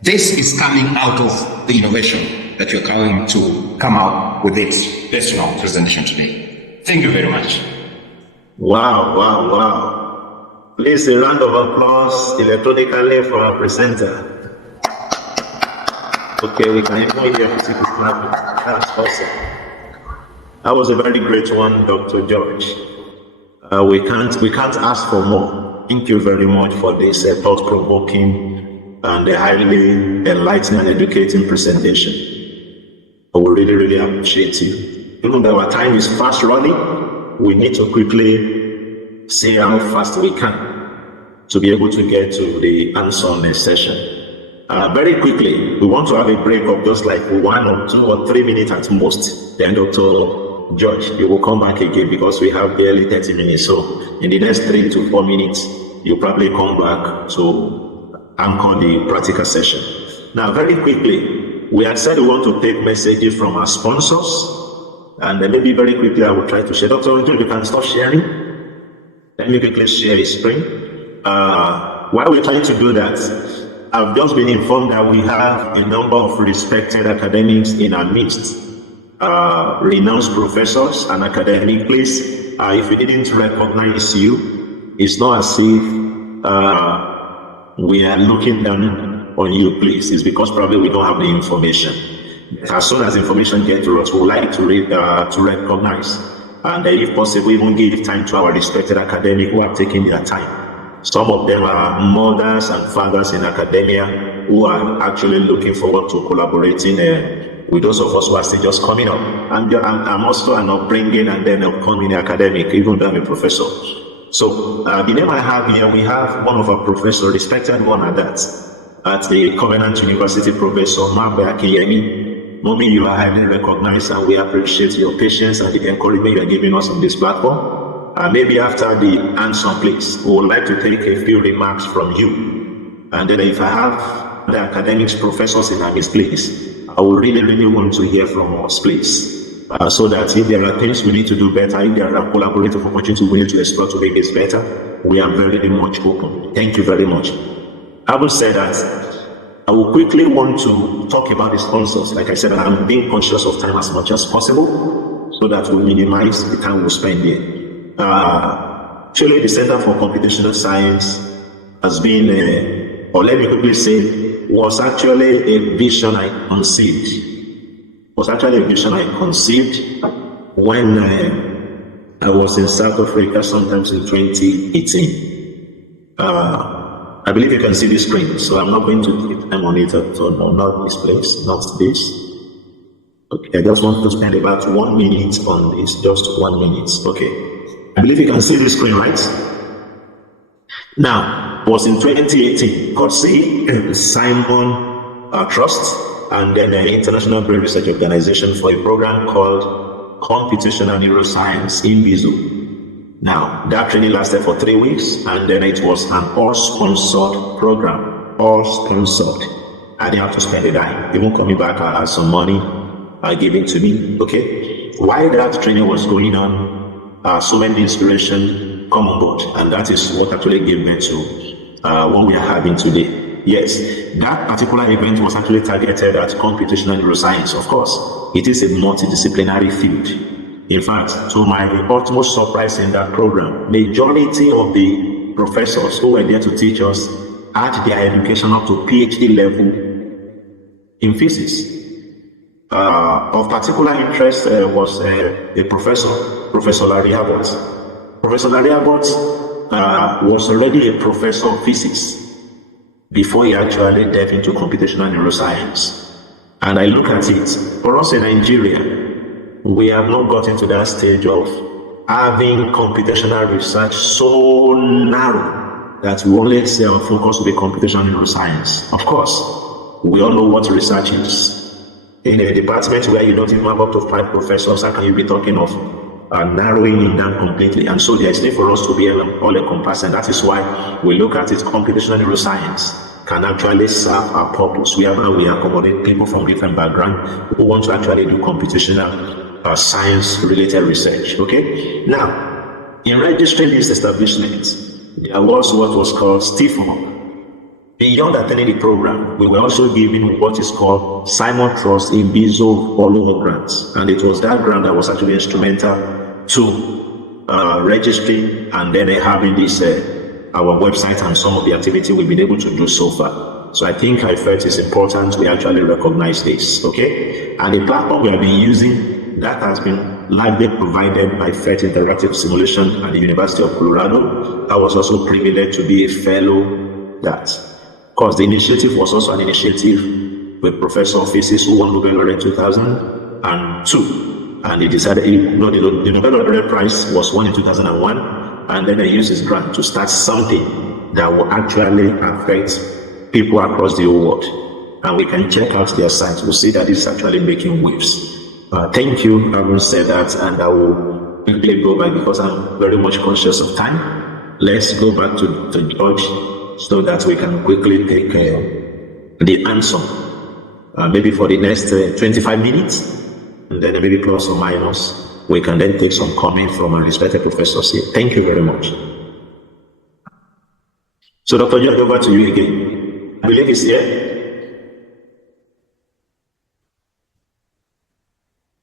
This is coming out of the innovation that you're going to come out with this personal presentation today. Thank you very much. Wow. Please, a round of applause electronically for our presenter. Okay, we can even hear physical clapping. That's awesome. That was a very great one, Dr. George. We can't ask for more. Thank you very much for this thought-provoking and a highly enlightening and educating presentation. I will really appreciate you. Even though our time is fast running, we need to quickly see how fast we can to be able to get to the answer on this session. Very quickly, we want to have a break of just like 1 or 2 or 3 minutes at most. Then Dr. George, you will come back again because we have barely 30 minutes. So in the next 3 to 4 minutes, you'll probably come back to anchor the practical session. Now, very quickly, we had said we want to take messages from our sponsors. And then maybe very quickly, I will try to share. Dr. Rita, you can stop sharing. Let me quickly share a screen. While we're trying to do that, I've just been informed that we have a number of respected academics in our midst. Renowned professors and academics. Please, if we didn't recognize you, it's not as if we are looking down on you, please. It's because probably we don't have the information. As soon as information gets to us, we would like to recognize. And if possible, even give time to our respected academics who have taken their time. Some of them are mothers and fathers in academia who are actually looking forward to collaborating with those of us who are still just coming up. I'm also an upbringing and then upcoming academic, even though I'm a professor. So the name I have here, we have one of our professors, respected one at that, at the Covenant University, Professor Prof Akinola Mommy, you are highly recognized, and we appreciate your patience and the encouragement you are giving us on this platform. Maybe after the answer, please, we would like to take a few remarks from you. And then if I have the academics, professors in our place, I would really want to hear from us, please. So that if there are things we need to do better, if there are collaborative opportunities we need to explore to make this better, we are very much open. Thank you very much. Having said that, I will quickly want to talk about the sponsors. Like I said, I'm being conscious of time as much as possible so that we minimize the time we spend here. Actually, the Center for Computational Science has been, or let me quickly say, was actually a vision I conceived. When I was in South Africa, sometimes in 2018. I believe you can see the screen, so I'm not going to take time on it. So no, not this place, not this. Okay, I just want to spend about 1 minute on this, just 1 minute. Okay, I believe you can see the screen, right? Now, it was in 2018, courtesy Simon Trust and then the International Brain Research Organization for a program called Computational Neuroscience in BIZO. Now, that training lasted for 3 weeks, and then it was an all-sponsored program, all-sponsored. I didn't have to spend a dime. Even coming back, I had some money given to me, okay? While that training was going on, so many inspiration come on board, and that is what actually gave me to what we are having today. Yes, that particular event was actually targeted at computational neuroscience. Of course, it is a multidisciplinary field. In fact, to my utmost surprise in that program, majority of the professors who were there to teach us had their education up to PhD level in physics. Of particular interest was a professor, Professor Larry Abbott. Professor Larry Abbott was already a professor of physics before he actually delved into computational neuroscience. And I look at it, for us in Nigeria, we have not gotten to that stage of having computational research so narrow that we only say our focus will be computational neuroscience. Of course, we all know what research is. In a department where you don't even have up to 5 professors, how can you be talking of narrowing it down completely? And so there is need for us to be all-encompassing. That is why we look at it, computational neuroscience can actually serve our purpose. We accommodate people from different backgrounds who want to actually do computational science-related research. Okay. Now, in registering this establishment, there was what was called STIFO. Beyond attending the program, we were also given what is called Simon Trust in BIZO follow-up grants, and it was that grant that was actually instrumental to registering and then having this our website and some of the activity we've been able to do so far. So I felt it's important we actually recognize this. Okay, and the platform we have been using, that has been largely provided by Sept Interactive Simulation at the University of Colorado. I was also privileged to be a fellow that. Of course, the initiative was also an initiative with Professor of Physics who won Nobel Laureate 2002. And he decided, the Nobel Laureate Prize was won in 2001. And then they used his grant to start something that will actually affect people across the whole world. And we can check out their site. We'll see that it's actually making waves. Thank you, I will say that, and I will quickly go back because I'm very much conscious of time. Let's go back to George so that we can quickly take the answer, maybe for the next 25 minutes, and then maybe plus or minus. We can then take some comment from our respected professors here. Thank you very much. So, Dr. George, over to you again. I believe he's here.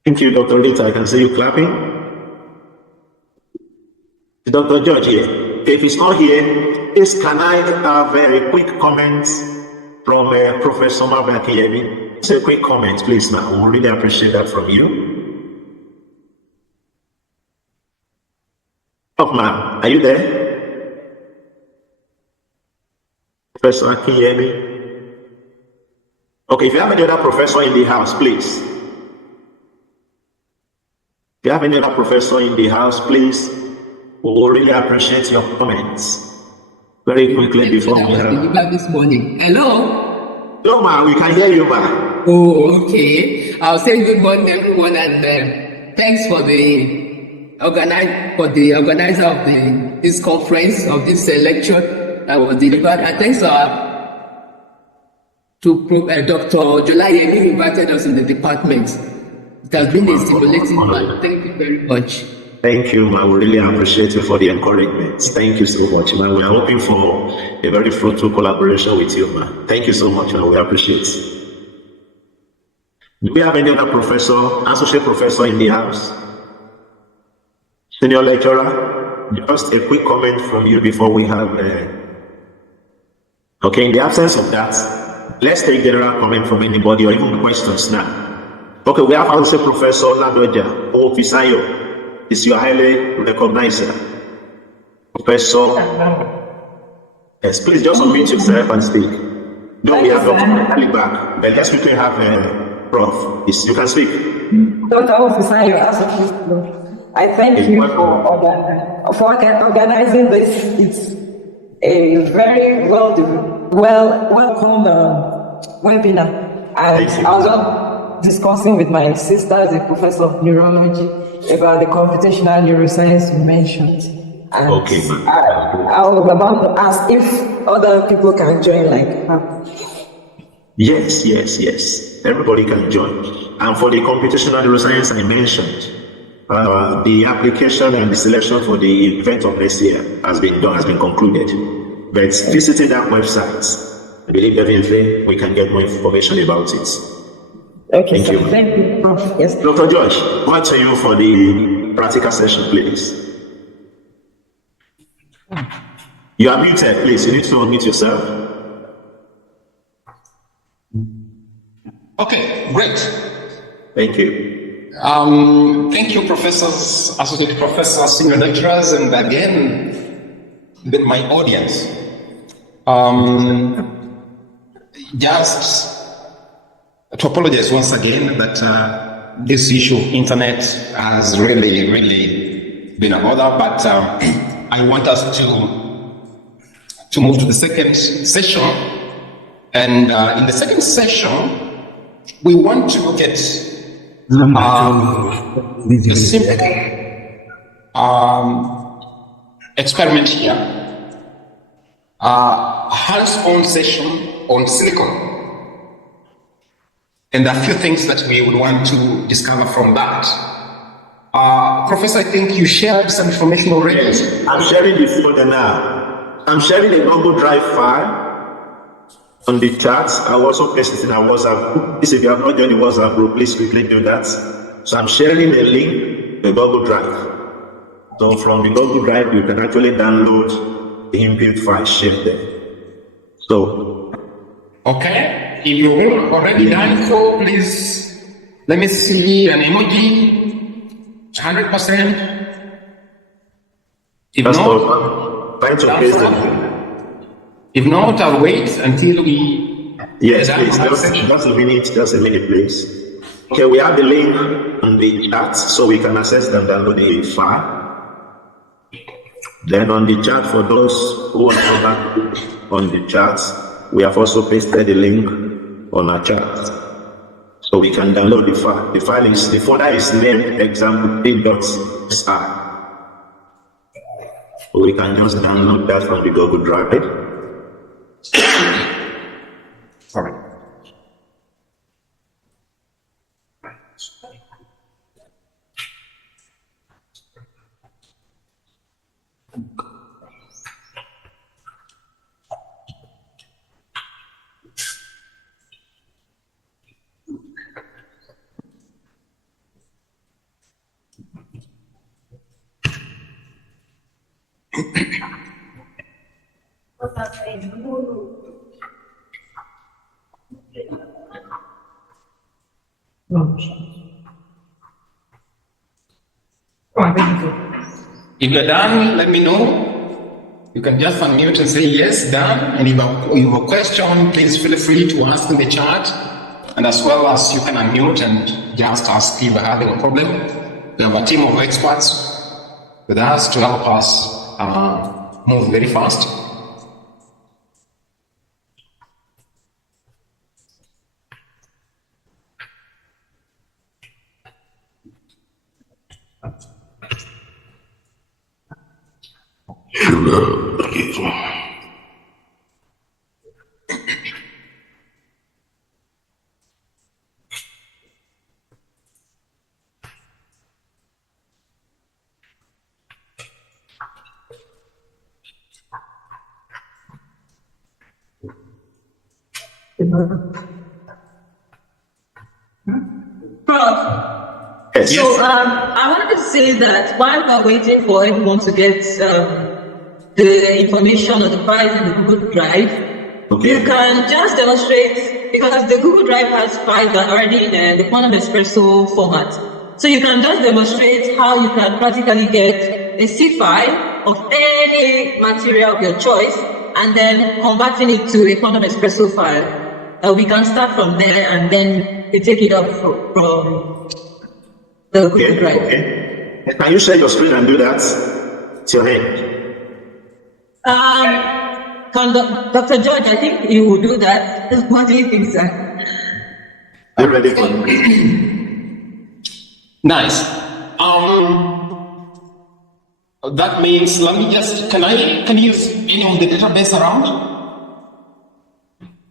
Thank you, Dr. Rita. I can see you clapping. Is Dr. George here? If he's not here, please can I have a quick comment from Professor Omamuyovwi? Just a quick comment, please, ma'am. We really appreciate that from you. Oh, ma'am, are you there? Professor Akinola? Okay, if you have any other professor in the house, please. If you have any other professor in the house, please, we will really appreciate your comments. Very quickly before we have this morning. Hello? Hello, ma, we can hear you, ma. Oh, okay. I'll say good morning, everyone, and thanks for the organizer of this conference, of this lecture that was delivered, and thanks to Dr. Olayinka who invited us in the department. It has been a stimulating one. Thank you very much. Thank you, man. We really appreciate you for the encouragement. Thank you so much, man. We are hoping for a very fruitful collaboration with you, man. Thank you so much, man. We appreciate it. Do we have any other professor, associate professor in the house? Senior lecturer? Just a quick comment from you before we have... Okay, in the absence of that, let's take general comment from anybody or even questions now. Okay, we have associate professor Ladoja Ofisayo. Is your highly recognized, Professor? Yes, please just unmute yourself and speak. No, we have Dr. back, but let's quickly have Prof. Yes, you can speak. Dr. Ofisayo, I thank you for organizing this. It's a very welcome webinar. I was discussing with my sister, the professor of neurology, about the computational neuroscience you mentioned. And okay. I was about to ask if other people can join like her. Yes. Everybody can join. And for the computational neuroscience I mentioned, the application and the selection for the event of next year has been concluded. But visiting that website, I believe definitely we can get more information about it. Okay, thank you. Thank you, Prof. Yes. Dr. George, what to you for the practical session, please? You are muted, please. You need to unmute yourself. Okay, great. Thank you. Thank you, professors, associate professors, senior lecturers, and again, my audience. Just to apologize once again that this issue of internet has really been a bother, but I want us to move to the second session. And in the second session, we want to look at the simple experiment here, hands-on session on silicon. And there are a few things that we would want to discover from that. Professor, I think you shared some information already. Yes, I'm sharing the folder now. I'm sharing a Google Drive file on the chat. I will also paste it in our WhatsApp group. If you have not joined the WhatsApp group, please quickly do that. So I'm sharing the link, the Google Drive. So from the Google Drive, you can actually download the input file shared there. So, okay. If you've already done so, please let me see an emoji, 100%. If not, I'll wait until we... Yes, please, just a minute, please. Okay, we have the link on the chat, so we can access and download the file. Then on the chat, for those who are not on the chat, we have also pasted the link on our chat, so we can download the file. The folder is named example3.si. So we can just download that from the Google Drive. Sorry. If you're done, let me know. You can just unmute and say yes, done. And if you have a question, please feel free to ask in the chat. And as well as you can unmute and just ask if you're having a problem. We have a team of experts with us to help us move very fast. Prof, Yes. so I wanted to say that while we're waiting for everyone to get the information or the files in the Google Drive, you can just demonstrate, because the Google Drive has files that are already in the Quantum Espresso format. So you can just demonstrate how you can practically get a C file of any material of your choice and then converting it to a Quantum Espresso file. We can start from there and then we take it up from the Google Drive. Okay. Can you share your screen and do that? It's your hand. Dr. George, I think you will do that. What do you think, sir? Are you ready for Nice. That means, let me just, can you use any of the database around?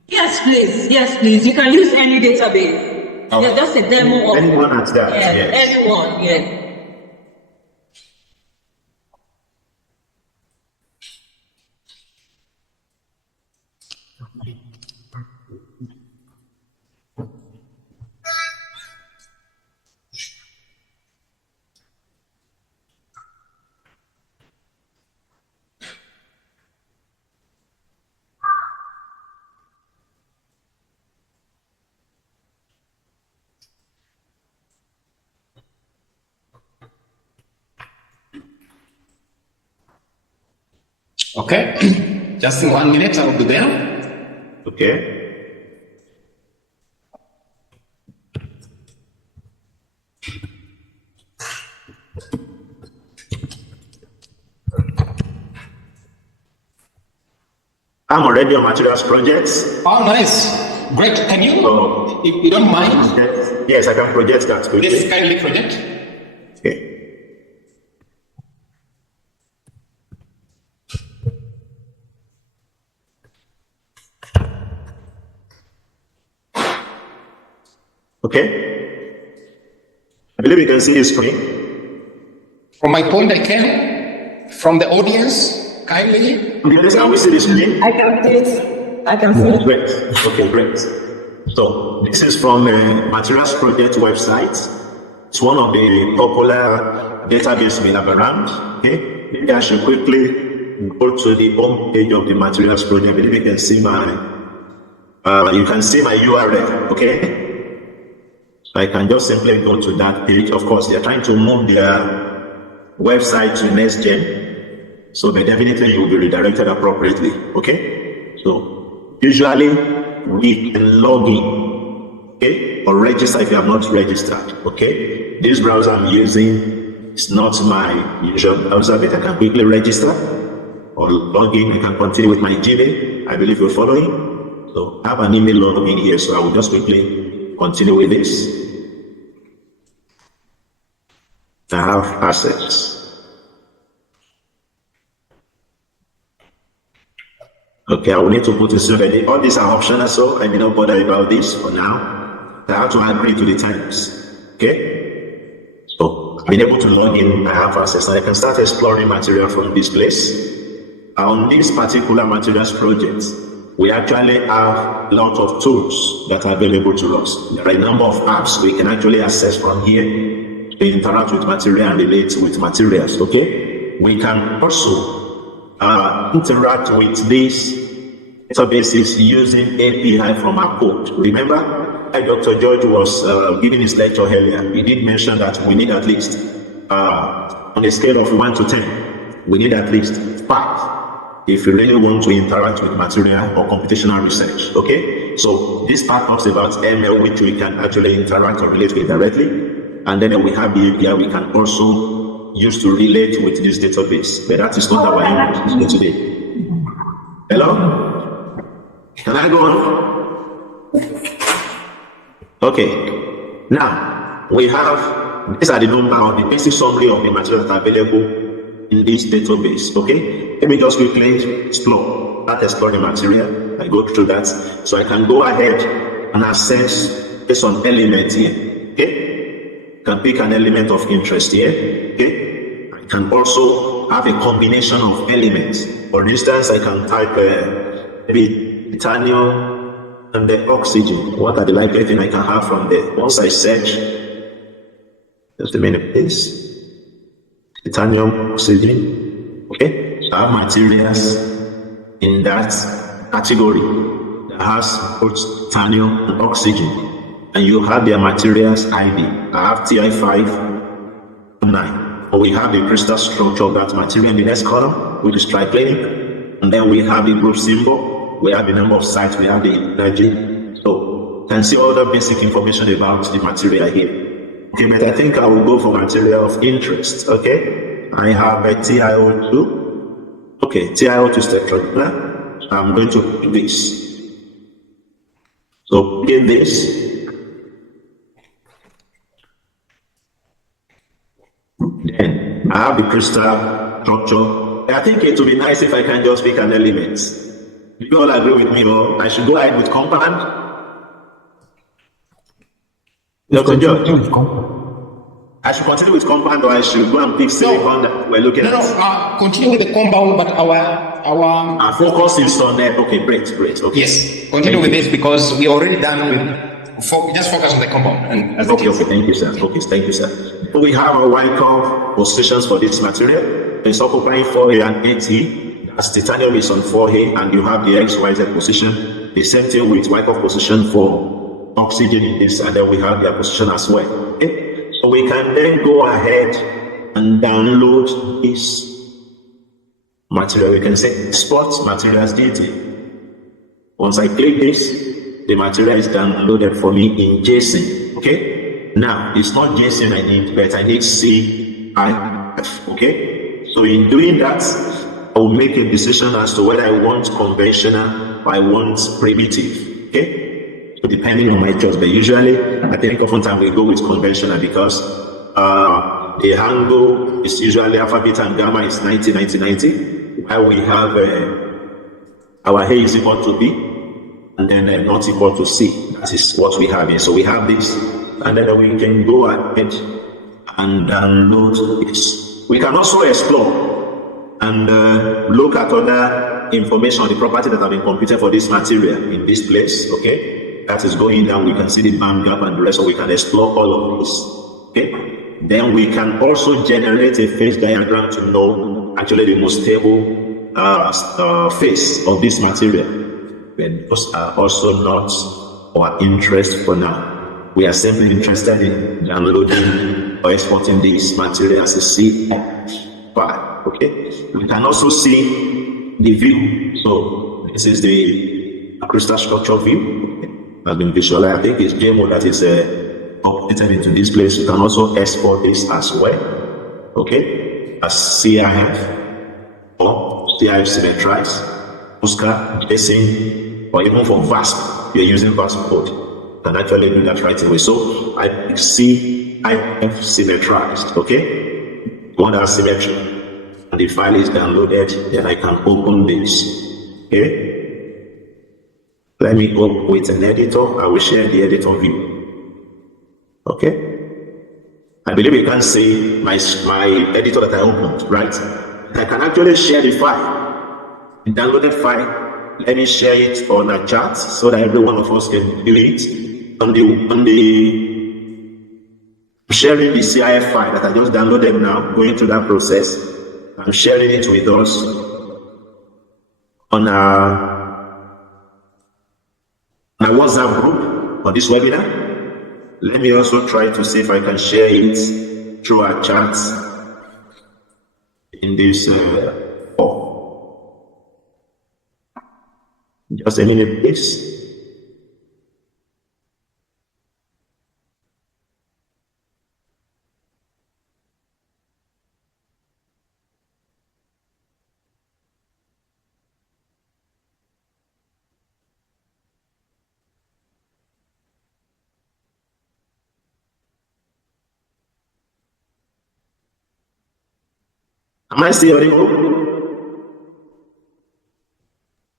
Yes, please. Yes, please. You can use any database. Okay. Yeah, just a demo of anyone at that? yes. Anyone, yes. Okay. Just in 1 minute, I'll be there. Okay. I'm already on materials projects. Oh, nice. Great. Can you, if you don't mind, Yes, I can project that quickly. please kindly project. Okay. Okay. I believe you can see the screen. From my point, I can. From the audience, kindly. Can we see the screen? I can see it. I can see it. Great. Okay, great. So this is from the Materials Project website. It's one of the popular database we have around. Okay, maybe I should quickly go to the home page of the Materials Project. Maybe you can see my URL. Okay, so I can just simply go to that page. Of course, they are trying to move their website to next gen, so but definitely you will be redirected appropriately. Okay, so usually we can log in, okay, or register if you have not registered. Okay, this browser I'm using is not my usual browser, but I can quickly register or log in. You can continue with my Gmail. I believe you're following. So I have an email login here, so I will just quickly continue with this. I have access. Okay, I will need to put this already. All these are optional, so I may not bother about this for now. I have to agree to the times. Okay? So I've been able to log in, I have access, and I can start exploring material from this place. On this particular materials project, we actually have a lot of tools that are available to us. There are a number of apps we can actually access from here to interact with material and relate with materials. Okay? We can also interact with these databases using API from our code. Remember, Dr. George was giving his lecture earlier. He did mention that we need at least, on a scale of 1 to 10, we need at least 5 if you really want to interact with material or computational research. Okay, so this part talks about ML, which we can actually interact or relate with directly, and then we have the API we can also use to relate with this database, but that is not our aim today. Hello? Can I go on? Okay. Now, we have, these are the number or the basic summary of the materials that are available in this database. Okay, let me just quickly explore that exploring material. I go through that, so I can go ahead and assess based on elements here. Okay, I can pick an element of interest here. Okay, I can also have a combination of elements. For instance, I can type maybe titanium and the oxygen. What are the likely things I can have from there? Once I search, just a minute, please. Titanium, oxygen. Okay, so I have materials in that category that has both titanium and oxygen, and you have their materials ID. I have Ti5 9. But we have the crystal structure of that material in the next column, which is triclinic, and then we have the group symbol, we have the number of sites, we have the energy. So you can see all the basic information about the material here. Okay, but I think I will go for material of interest. Okay, I have a TiO2. Okay, TiO2 spectrum. I'm going to pick this. So in this, then I have the crystal structure. I think it would be nice if I can just pick an element. You all agree with me, or I should go ahead with compound? Dr. George, I should continue with compound, or I should go and pick silicon that we're looking at? Continue with the compound, but our focus is on that. Okay, great. Okay. Yes, continue with this because we already done with. Just focus on the compound. Okay, thank you, sir. Okay, thank you, sir. So we have a Y-curve positions for this material. It's occupying 4A and 8E. As titanium is on 4A, and you have the XYZ position. The same thing with Y-curve position for oxygen in this, and then we have their position as well. Okay, so we can then go ahead and download this material. We can say export materials data. Once I click this, the material is downloaded for me in JSON. Okay, now it's not JSON I need, but I need CIF. Okay, so in doing that, I will make a decision as to whether I want conventional or I want primitive. Okay, so depending on my choice, but usually I think oftentimes we go with conventional because the angle is usually alpha, beta, and gamma is 90, 90, 90, while we have our A is equal to B, and then not equal to C. That is what we have here. So we have this, and then we can go ahead and download this. We can also explore and look at other information on the property that have been computed for this material in this place. Okay, that is going down. We can see the band gap and the rest, so we can explore all of this. Okay, then we can also generate a phase diagram to know actually the most stable phase of this material. But those are also not our interest for now. We are simply interested in downloading or exporting this material as a CIF file. Okay, we can also see the view. So this is the crystal structure view. Has been visualized. I think it's JMO that is updated into this place. You can also export this as well. Okay, as CIF or CIF symmetrized. Oscar, JSON, or even for VASP, you're using VASP code. You can actually do that right away. So I pick CIF symmetrized, okay? One has symmetry, and the file is downloaded, then I can open this, okay? Let me open with an editor. I will share the editor view, okay? I believe you can see my editor that I opened, right? I can actually share the file. The downloaded file, let me share it on a chat so that every one of us can do it. On the sharing the CIF file that I just downloaded now, going through that process, I'm sharing it with us on my WhatsApp group on this webinar. Let me also try to see if I can share it through our chat in this Just a minute, please. Am I still audible?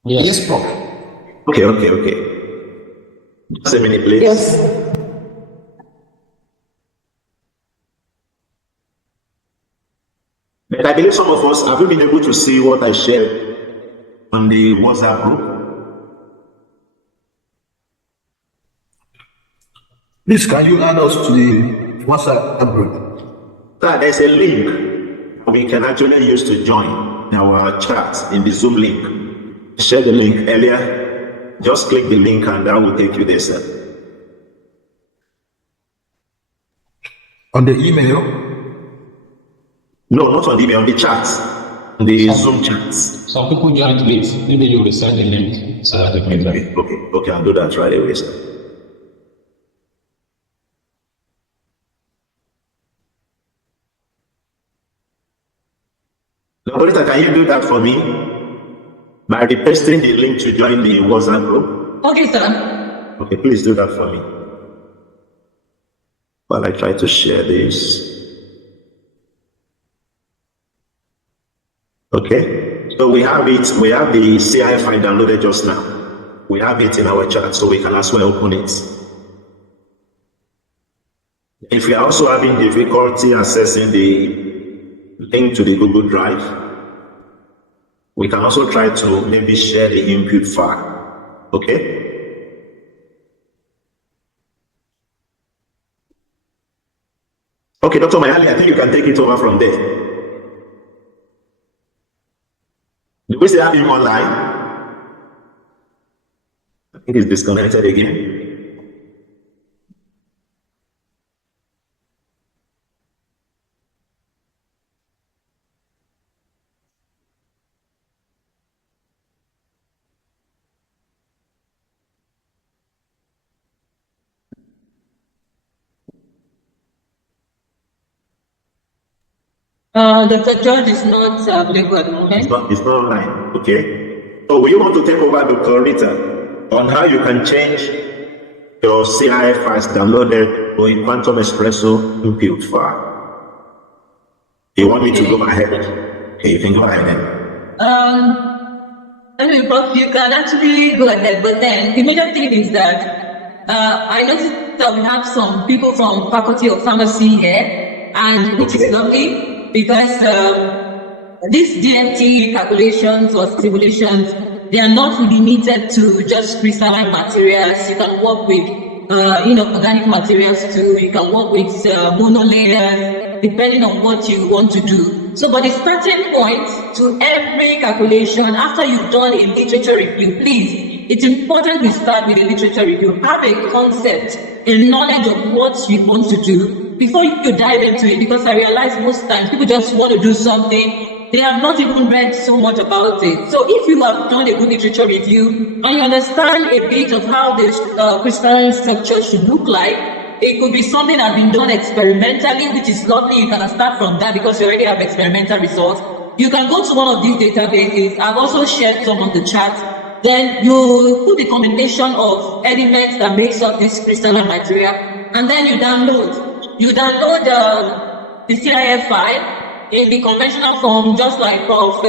Yes, Prof. Okay. Just a minute, please. Yes. But I believe some of us have you been able to see what I shared on the WhatsApp group? Please, can you add us to the WhatsApp group? There's a link we can actually use to join our chat in the Zoom link. Share the link earlier. Just click the link and that will take you there, sir. On the email? No, not on the email, on the chat. On the Zoom chats. Some people joined late. Maybe you will send the link so that they can join. Okay, I'll do that right away, sir. Now, Rita, can you do that for me? By repasting the link to join the WhatsApp group? Okay, sir. Okay, please do that for me. While I try to share this. Okay, so we have it. We have the CI file downloaded just now. We have it in our chat, so we can as well open it. If you are also having difficulty accessing the link to the Google Drive, we can also try to maybe share the input file. Okay? Okay, Dr. Manyali, I think you can take it over from there. Do we still have him online? I think he's disconnected again. Dr. George is not available at the moment. It's not online. Okay. So will you want to take over, Dr. Rita, on how you can change your CI files downloaded to a Quantum Espresso input file? You want me to go ahead? Okay, you can go ahead. Prof, you can actually go ahead, but then the major thing is that I noticed that we have some people from Faculty of Pharmacy here, and which is lovely. Because these DMT calculations or simulations, they are not limited to just crystalline materials. You can work with, organic materials too. You can work with monolayers, depending on what you want to do. So, but the starting point to every calculation, after you've done a literature review, please, it's important to start with a literature review. Have a concept, a knowledge of what you want to do before you dive into it, because I realize most times people just want to do something, they have not even read so much about it. So if you have done a good literature review and you understand a bit of how the crystalline structure should look like, it could be something that's been done experimentally, which is lovely. You can start from that because you already have experimental results. You can go to one of these databases. I've also shared some on the chat. Then you put the combination of elements that makes up this crystalline material, and then you download. You download the CIF file in the conventional form, just like Prof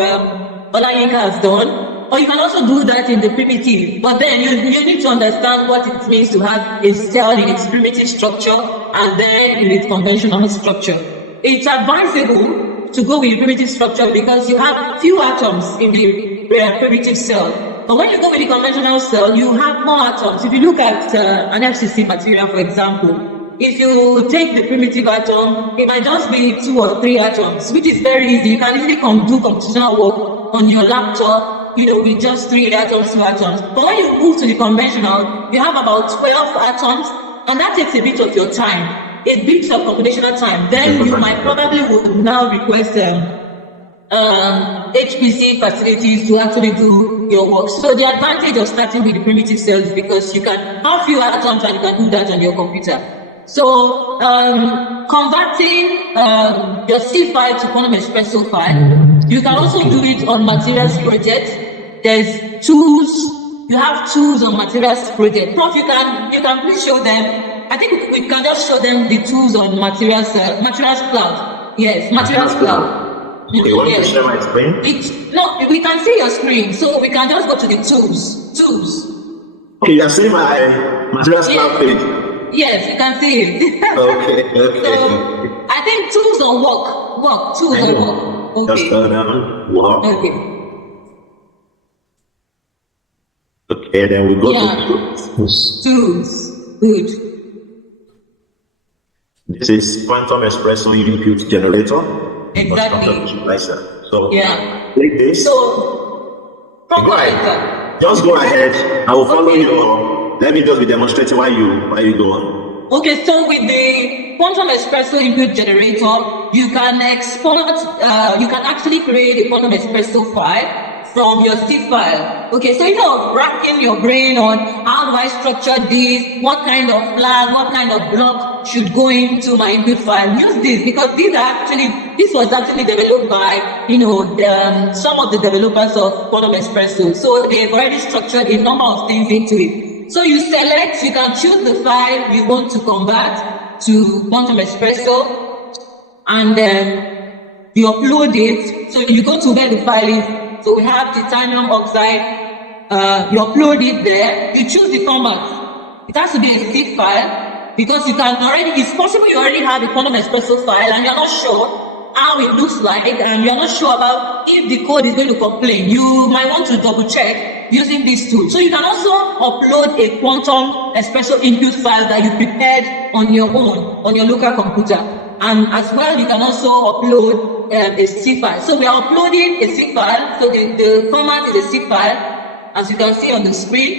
Olayinka has done, or you can also do that in the primitive. But then you need to understand what it means to have a cell in its primitive structure and then in its conventional structure. It's advisable to go with the primitive structure because you have few atoms in the primitive cell. But when you go with the conventional cell, you have more atoms. If you look at an FCC material, for example, if you take the primitive atom, it might just be 2 or 3 atoms, which is very easy. You can easily do computational work on your laptop, with just 3 atoms, 2 atoms. But when you move to the conventional, you have about 12 atoms, and that takes a bit of your time, a bit of computational time. Then you might probably would now request HPC facilities to actually do your work. So the advantage of starting with the primitive cells is because you can have few atoms and you can do that on your computer. So converting your C file to Quantum Espresso file, you can also do it on materials projects. There's tools. You have tools on materials project. Prof, you can please show them. I think we can just show them the tools on materials cloud. Yes, materials cloud. Okay, want to share my screen? No, we can see your screen, so we can just go to the tools. Okay, you are seeing my materials lab page. Yes, you can see it. Okay. So I think tools or work, tools or work. Okay. Just go down, work. Okay. Okay, then we go Yeah. to Tools. Good. This is Quantum Espresso input generator. Exactly. So Yeah. click this. So Go ahead. Just go ahead. I will follow you. Let me just be demonstrating why you go on. Okay, so with the Quantum Espresso input generator, you can export, you can actually create a Quantum Espresso file from your C file. Okay, so instead of racking your brain on how do I structure this, what kind of flag, what kind of block should go into my input file, use this, because this was actually developed by, some of the developers of Quantum Espresso. So they've already structured a number of things into it. So you can choose the file you want to convert to Quantum Espresso, and then you upload it. So you go to where the file is. So we have titanium oxide, you upload it there, you choose the format. It has to be a zip file, because it's possible you already have a Quantum Espresso file and you're not sure how it looks like, and you're not sure about if the code is going to complain. You might want to double check using this tool. So you can also upload a Quantum Espresso input file that you prepared on your own, on your local computer. And as well, you can also upload a zip file. So we are uploading a zip file. So the format is a zip file, as you can see on the screen.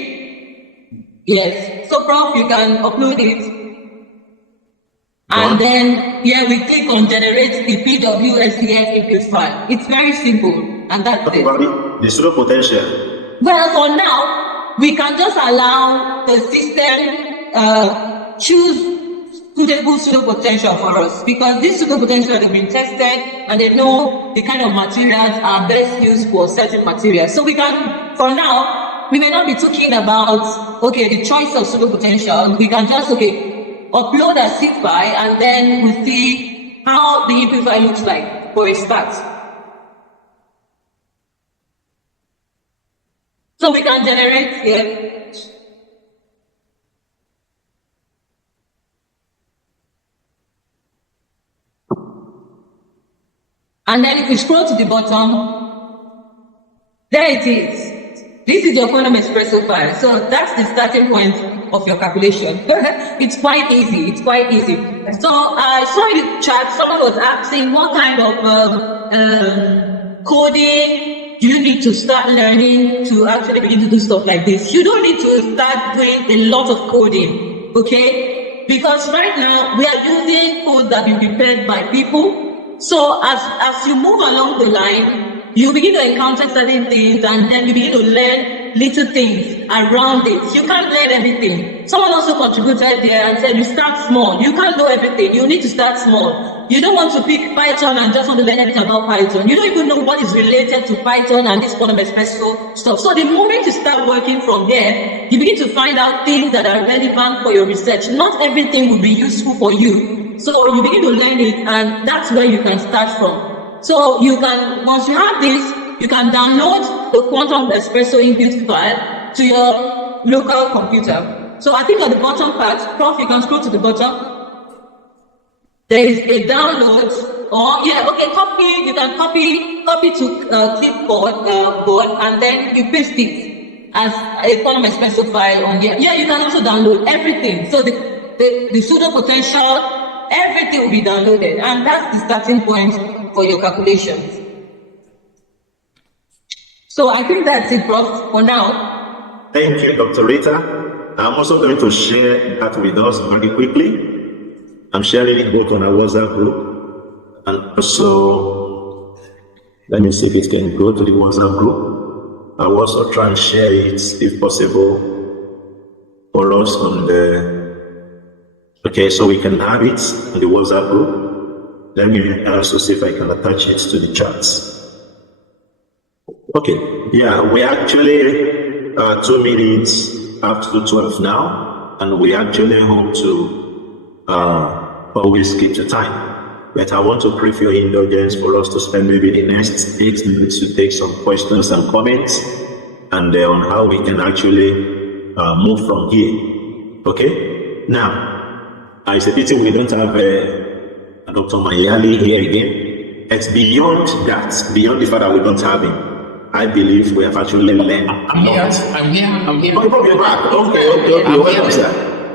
Yes. So Prof, you can upload it. And then here we click on generate the PWSDF input file. It's very simple, and that's it. The pseudo potential. Well, for now, we can just allow the system choose suitable pseudo potential for us, because these pseudo potentials have been tested and they know the kind of materials are best used for certain materials. So we can, for now, we may not be talking about the choice of pseudo potential. We can just upload a zip file, and then we see how the input file looks like for a start. So we can generate here. And then if you scroll to the bottom, there it is. This is your Quantum Espresso file. So that's the starting point of your calculation. It's quite easy. So I saw in the chat, someone was asking what kind of coding do you need to start learning to actually begin to do stuff like this. You don't need to start doing a lot of coding, okay? Because right now we are using code that have been prepared by people. So as you move along the line, you begin to encounter certain things, and then you begin to learn little things around it. You can't learn everything. Someone also contributed there and said you start small. You can't know everything. You need to start small. You don't want to pick Python and just want to learn everything about Python. You don't even know what is related to Python and this Quantum Espresso stuff. So the moment you start working from there, you begin to find out things that are relevant for your research. Not everything will be useful for you. So you begin to learn it, and that's where you can start from. So you can, once you have this, you can download the Quantum Espresso input file to your local computer. So I think on the bottom part, Prof, you can scroll to the bottom. There is a download, you can copy to clipboard board, and then you paste it as a Quantum Espresso file on here. Yeah, you can also download everything. So the pseudo potential, everything will be downloaded, and that's the starting point for your calculations. So I think that's it, Prof, for now. Thank you, Dr. Rita. I'm also going to share that with us very quickly. I'm sharing it both on our WhatsApp group, and also, let me see if it can go to the WhatsApp group. I'll also try and share it, if possible, for us on so we can have it in the WhatsApp group. Let me also see if I can attach it to the chats. We actually 2 minutes after 12 now, and we actually hope to always keep the time. but I want to crave your indulgence for us to spend maybe the next 8 minutes to take some questions and comments, and on how we can actually move from here. Okay? Now, it's a pity we don't have Dr. Manyali here again. It's beyond that, beyond the fact that we don't have him. I believe we have actually learned. I'm here. Okay, you're back. Okay. Welcome, sir.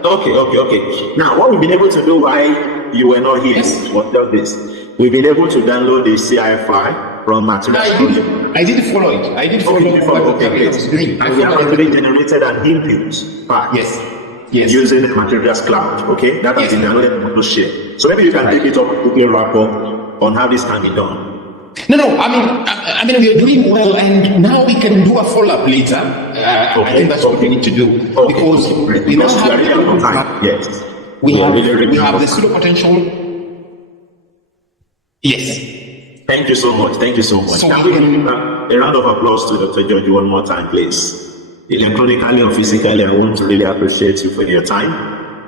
Okay. Now, what we've been able to do while you were not here was just this. We've been able to download the CI file from materials. I did follow it. Okay, great. And we have actually generated an input file. Yes. Using the materials cloud. Okay, that has been downloaded to share. So maybe you can take it up, quickly wrap up on how this can be done. No. I mean, we're doing well, and now we can do a follow-up later. I think that's what we need to do because we now have yes. We have the pseudo potential. Yes. Thank you so much. So can we give a round of applause to Dr. George one more time, please? Electronically or physically, I want to really appreciate you for your time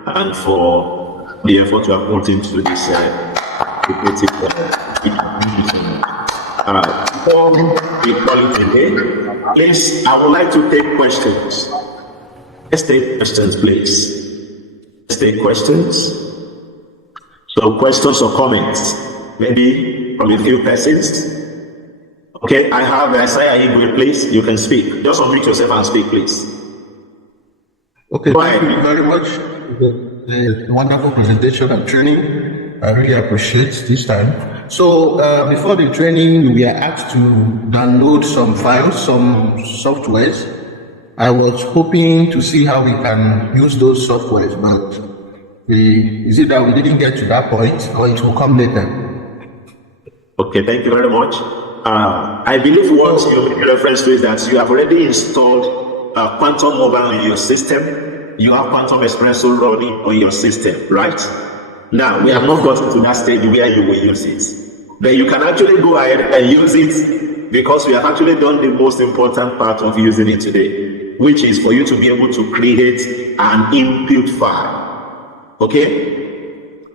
and for the effort you have put into this before we call it a day, please, I would like to take questions. Let's take questions, please. Let's take questions. So questions or comments, maybe from a few persons. Okay, I have Isaiah Igwe, please. You can speak. Just unmute yourself and speak, please. Okay, thank you very much. The wonderful presentation and training. I really appreciate this time. So before the training, we are asked to download some files, some softwares. I was hoping to see how we can use those softwares, but is it that we didn't get to that point, or it will come later? Okay, thank you very much. I believe what you make reference to is that you have already installed quantummobile in your system. You have Quantum Espresso running on your system, right? Now, we have not gotten to that stage where you will use it. But you can actually go ahead and use it because we have actually done the most important part of using it today, which is for you to be able to create an input file. Okay?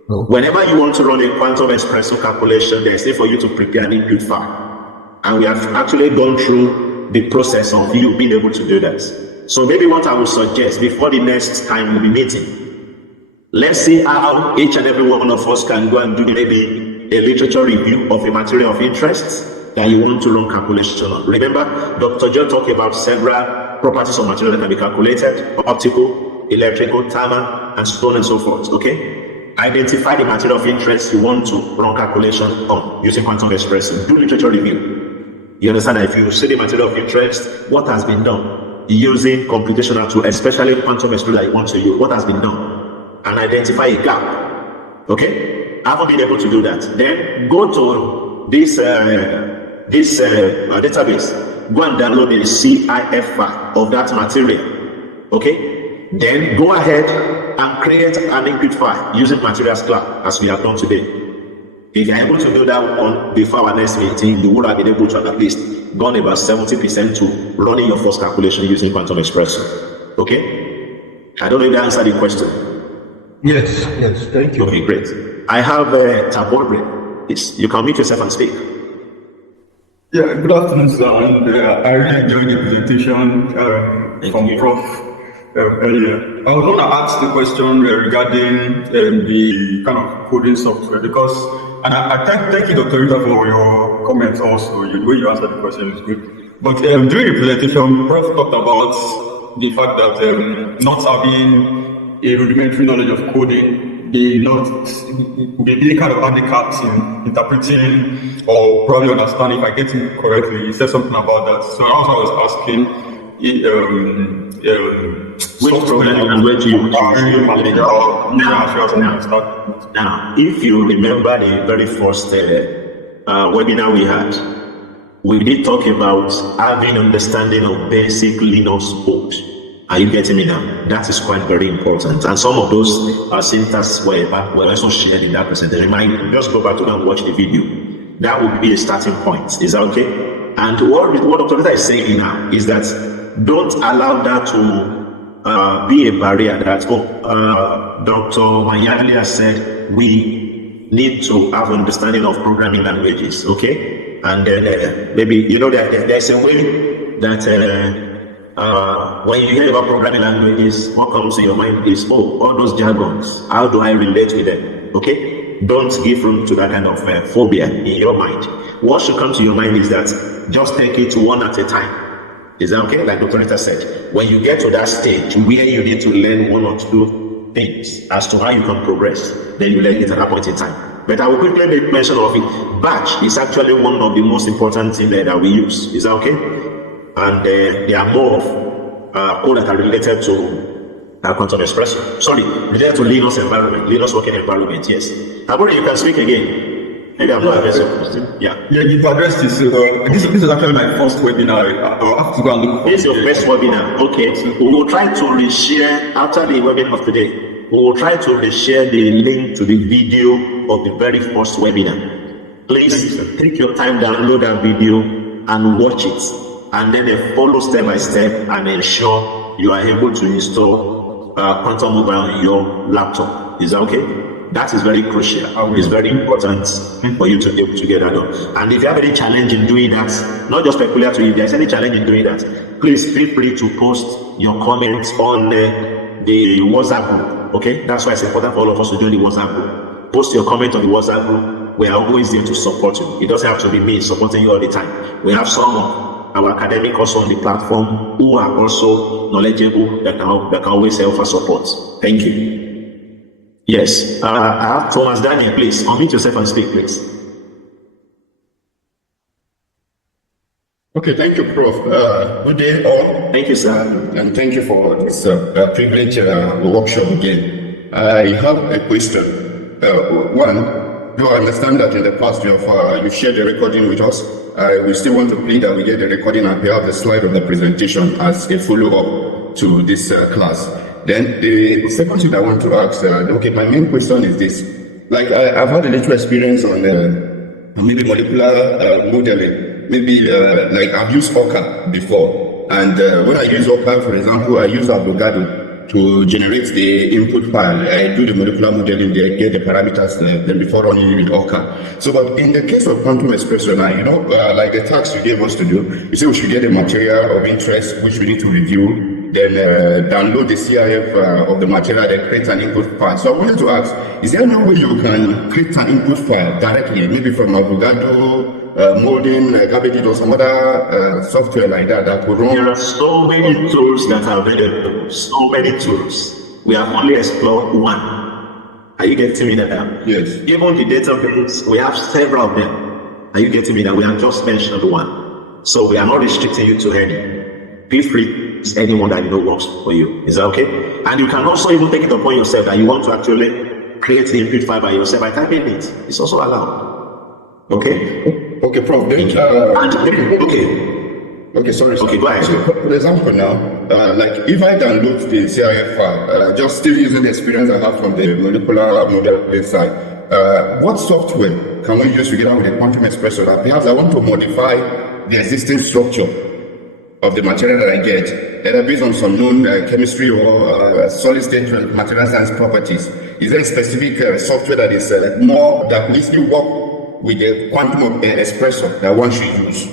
Whenever you want to run a Quantum Espresso calculation, there's a for you to prepare an input file. And we have actually gone through the process of you being able to do that. So maybe what I would suggest before the next time we'll be meeting, let's see how each and every one of us can go and do maybe a literature review of a material of interest that you want to run calculation on. Remember, Dr. John talked about several properties of material that can be calculated: optical, electrical, thermal, and so on and so forth. Okay? Identify the material of interest you want to run calculation on using Quantum Espresso. Do literature review. You understand that if you see the material of interest, what has been done using computational tools, especially Quantum Espresso that you want to use, what has been done, and identify a gap. Okay? I haven't been able to do that. Then go to this database. Go and download the CIF file of that material. Okay? Then go ahead and create an input file using Materials Cloud as we have done today. If you're able to do that one before our next meeting, you would have been able to at least gone about 70% to running your first calculation using Quantum Espresso. Okay? I don't know if that answered the question. Yes, thank you. Okay, great. I have Tabore. Yes, you can mute yourself and speak. Yeah, good afternoon, sir. And I really enjoyed the presentation from Prof earlier. I was going to ask the question regarding the kind of coding software because, and I thank you, Dr. Rita, for your comments also. The way you answered the question is good. But during the presentation, Prof talked about the fact that not having a rudimentary knowledge of coding be kind of handicapped in interpreting or probably understanding. If I get it correctly, he said something about that. So I was asking which program and where to use. Now, if you remember the very first webinar we had, we did talk about having understanding of basic Linux code. Are you getting me now? That is quite very important. And some of those syntax were also shared in that presentation. You might just go back to and watch the video. That would be a starting point. Is that okay? And what Dr. Rita is saying now is that don't allow that to be a barrier that, Dr. Manyali has said, we need to have understanding of programming languages, okay? And then maybe, there's a way that when you hear about programming languages, what comes to your mind is, all those jargons, how do I relate with them, okay? Don't give room to that kind of phobia in your mind. What should come to your mind is that just take it one at a time. Is that okay? Like Dr. Rita said, when you get to that stage where you need to learn one or two things as to how you can progress, then you learn it at that point in time. But I will quickly make mention of it. Batch is actually one of the most important things that we use. Is that okay? And there are more of code that are related to Quantum Espresso. Sorry, related to Linux environment, Linux working environment, yes. Aburi, you can speak again. Maybe I'm not addressing your question. Yeah, you've addressed this. This is actually my first webinar. I'll have to go and look. This is your first webinar. Okay. We will try to reshare after the webinar of today. We will try to reshare the link to the video of the very first webinar. Please take your time, download that video and watch it. And then follow step by step and ensure you are able to install quantummobile on your laptop. Is that okay? That is very crucial. It's very important for you to be able to get that done. And if you have any challenge in doing that, not just peculiar to you, if there's any challenge in doing that, please feel free to post your comments on the WhatsApp group. Okay? That's why it's important for all of us to join the WhatsApp group. Post your comment on the WhatsApp group. We are always there to support you. It doesn't have to be me supporting you all the time. We have some of our academic also on the platform who are also knowledgeable that can always help us support. Thank you. Yes, I have Thomas Daniel, please. Unmute yourself and speak, please. Okay, thank you, Prof. Good day, all. Thank you, sir. And thank you for this privilege workship again. I have a question. One, do I understand that in the past you shared the recording with us? We still want to plead that we get the recording and we have the slide of the presentation as a follow-up to this class. Then the second thing I want to ask, my main question is this. Like, I've had a little experience on maybe molecular modeling. Maybe like I've used Orca before. And when I use Orca, for example, I use Avogadro to generate the input file. I do the molecular modeling there, get the parameters then before running with Orca. So, but in the case of Quantum Espresso now, like the task you gave us to do, you say we should get a material of interest, which we need to review. Then download the CIF of the material, then create an input file. So I wanted to ask, is there no way you can create an input file directly, maybe from Avogadro, Molding, Garbage or some other software like that could run? There are so many tools that are available, so many tools. We have only explored one. Are you getting me now? Yes. Even the database, we have several of them. Are you getting me now? We have just mentioned one. So we are not restricting you to any. Feel free. Anyone that you know works for you. Is that okay? And you can also even take it upon yourself that you want to actually create the input file by yourself by typing it. It's also allowed. Okay? Okay, Prof. Then, okay, sorry. Okay, go ahead. So, for example now, like if I download the CIF file, just still using the experience I have from the molecular model side, what software can we use together with the Quantum Espresso that perhaps I want to modify the existing structure of the material that I get, that are based on some known chemistry or solid state material science properties? Is there a specific software that is more that will easily work with the Quantum Espresso that one should use?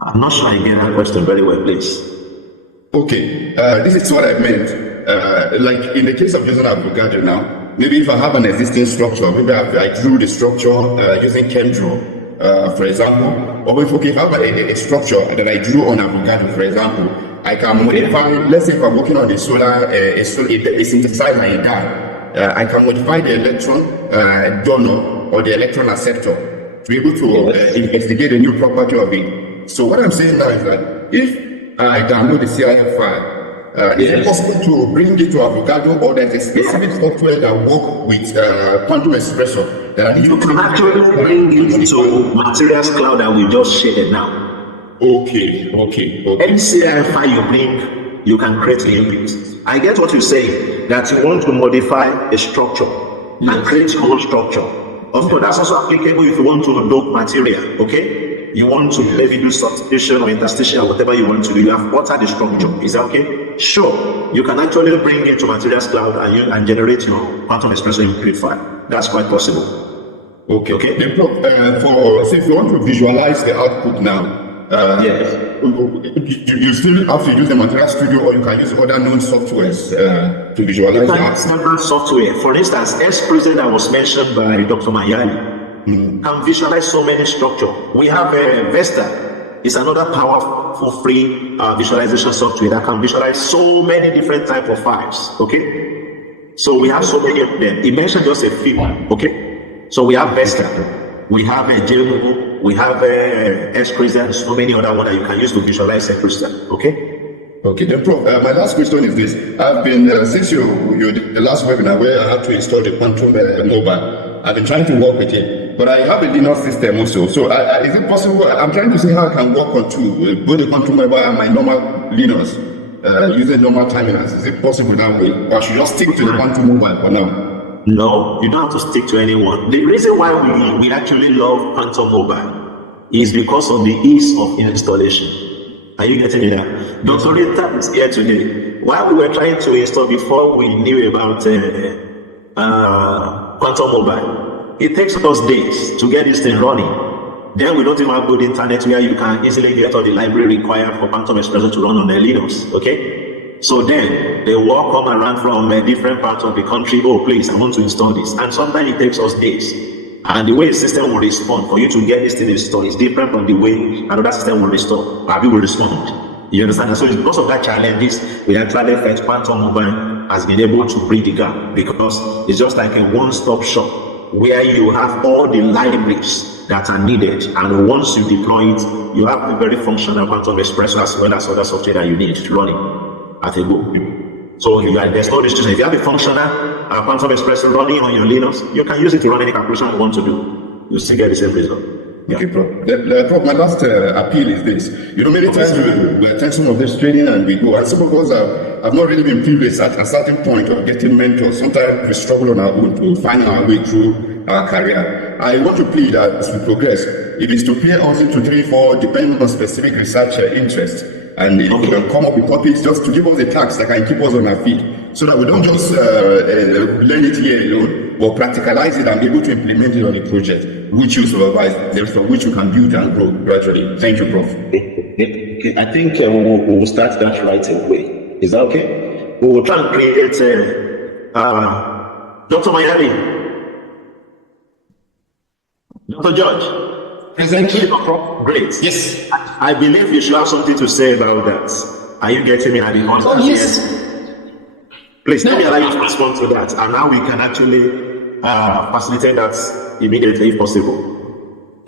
I'm not sure I get that question very well, please. Okay, this is what I meant. Like in the case of using Avogadro now, maybe if I have an existing structure, maybe I drew the structure using ChemDraw. For example, or if I have a structure that I drew on Avogadro, for example, I can modify, let's say if I'm working on a synthesizer in that, I can modify the electron donor or the electron acceptor to be able to investigate a new property of it. So what I'm saying now is that if I download the CIF file, is it possible to bring it to Avogadro, or there's a specific software that work with Quantum Espresso that you can actually bring it to Materials Cloud that we just shared now. Okay. Any CIF file you bring, you can create the input. I get what you say, that you want to modify a structure and create your own structure. Of course, that's also applicable if you want to dope material, okay? You want to maybe do substitution or interstitial, whatever you want to do. You have altered the structure. Is that okay? Sure, you can actually bring it to Materials Cloud and generate your Quantum Espresso input file. That's quite possible. Okay. Then, Prof, if you want to visualize the output now, Yes. you still have to use the Material Studio, or you can use other known softwares to visualize You the can output. use several software. For instance, S that was mentioned by Dr. Manyali can visualize so many structures. We have Vesta. It's another powerful free visualization software that can visualize so many different type of files. Okay, so we have so many of them. He mentioned just a few. Okay, so we have Vesta, we have JMO, we have and so many other ones that you can use to visualize a crystal. Okay, then Prof, my last question is this. I've been, since you did the last webinar where I had to install the Quantum Mobile, I've been trying to work with it, but I have a Linux system also. So is it possible, I'm trying to see how I can work on both the Quantum Mobile and my normal Linux, using normal terminals. Is it possible that way? Or should I just stick to the Quantum Mobile for now? No, you don't have to stick to anyone. The reason why we actually love Quantum Mobile is because of the ease of installation. Are you getting me there? Dr. Rita is here today. While we were trying to install before we knew about Quantum Mobile, it takes us days to get this thing running. Then we don't even have good internet where you can easily get all the library required for Quantum Espresso to run on the Linux. Okay? So then they will all come around from different parts of the country. Oh, please, I want to install this. And sometimes it takes us days. And the way the system will respond for you to get this thing installed is different from the way another system will respond. You understand? And so it's because of that challenges, we actually felt Quantum Mobile has been able to bridge the gap, because it's just like a one-stop shop where you have all the libraries that are needed, and once you deploy it, you have a very functional Quantum Espresso as well as other software that you need running at a go. So there's no restriction. If you have a functional Quantum Espresso running on your Linux, you can use it to run any calculation you want to do. You still get the same result. Yeah. Okay, Prof. My last appeal is this. Many times we attend some of this training and we go, and some of us have not really been privileged at a certain point of getting mentors. Sometimes we struggle on our own to find our way through our career. I want to plead that as we progress, it is to pair us into 3-4, depending on specific research interest. And if we can come up with topics just to give us a task that can keep us on our feet, so that we don't just learn it here alone, but practicalize it and be able to implement it on a project which you supervise, from which you can build and grow gradually. Thank you, Prof. Okay. I think we will start that right away. Is that okay? We will try and create Dr. Manyali, Dr. George. Present. Great. Yes. I believe you should have something to say about that. Are you getting me? Oh, yes. Please let me allow you to respond to that, and now we can actually facilitate that immediately if possible.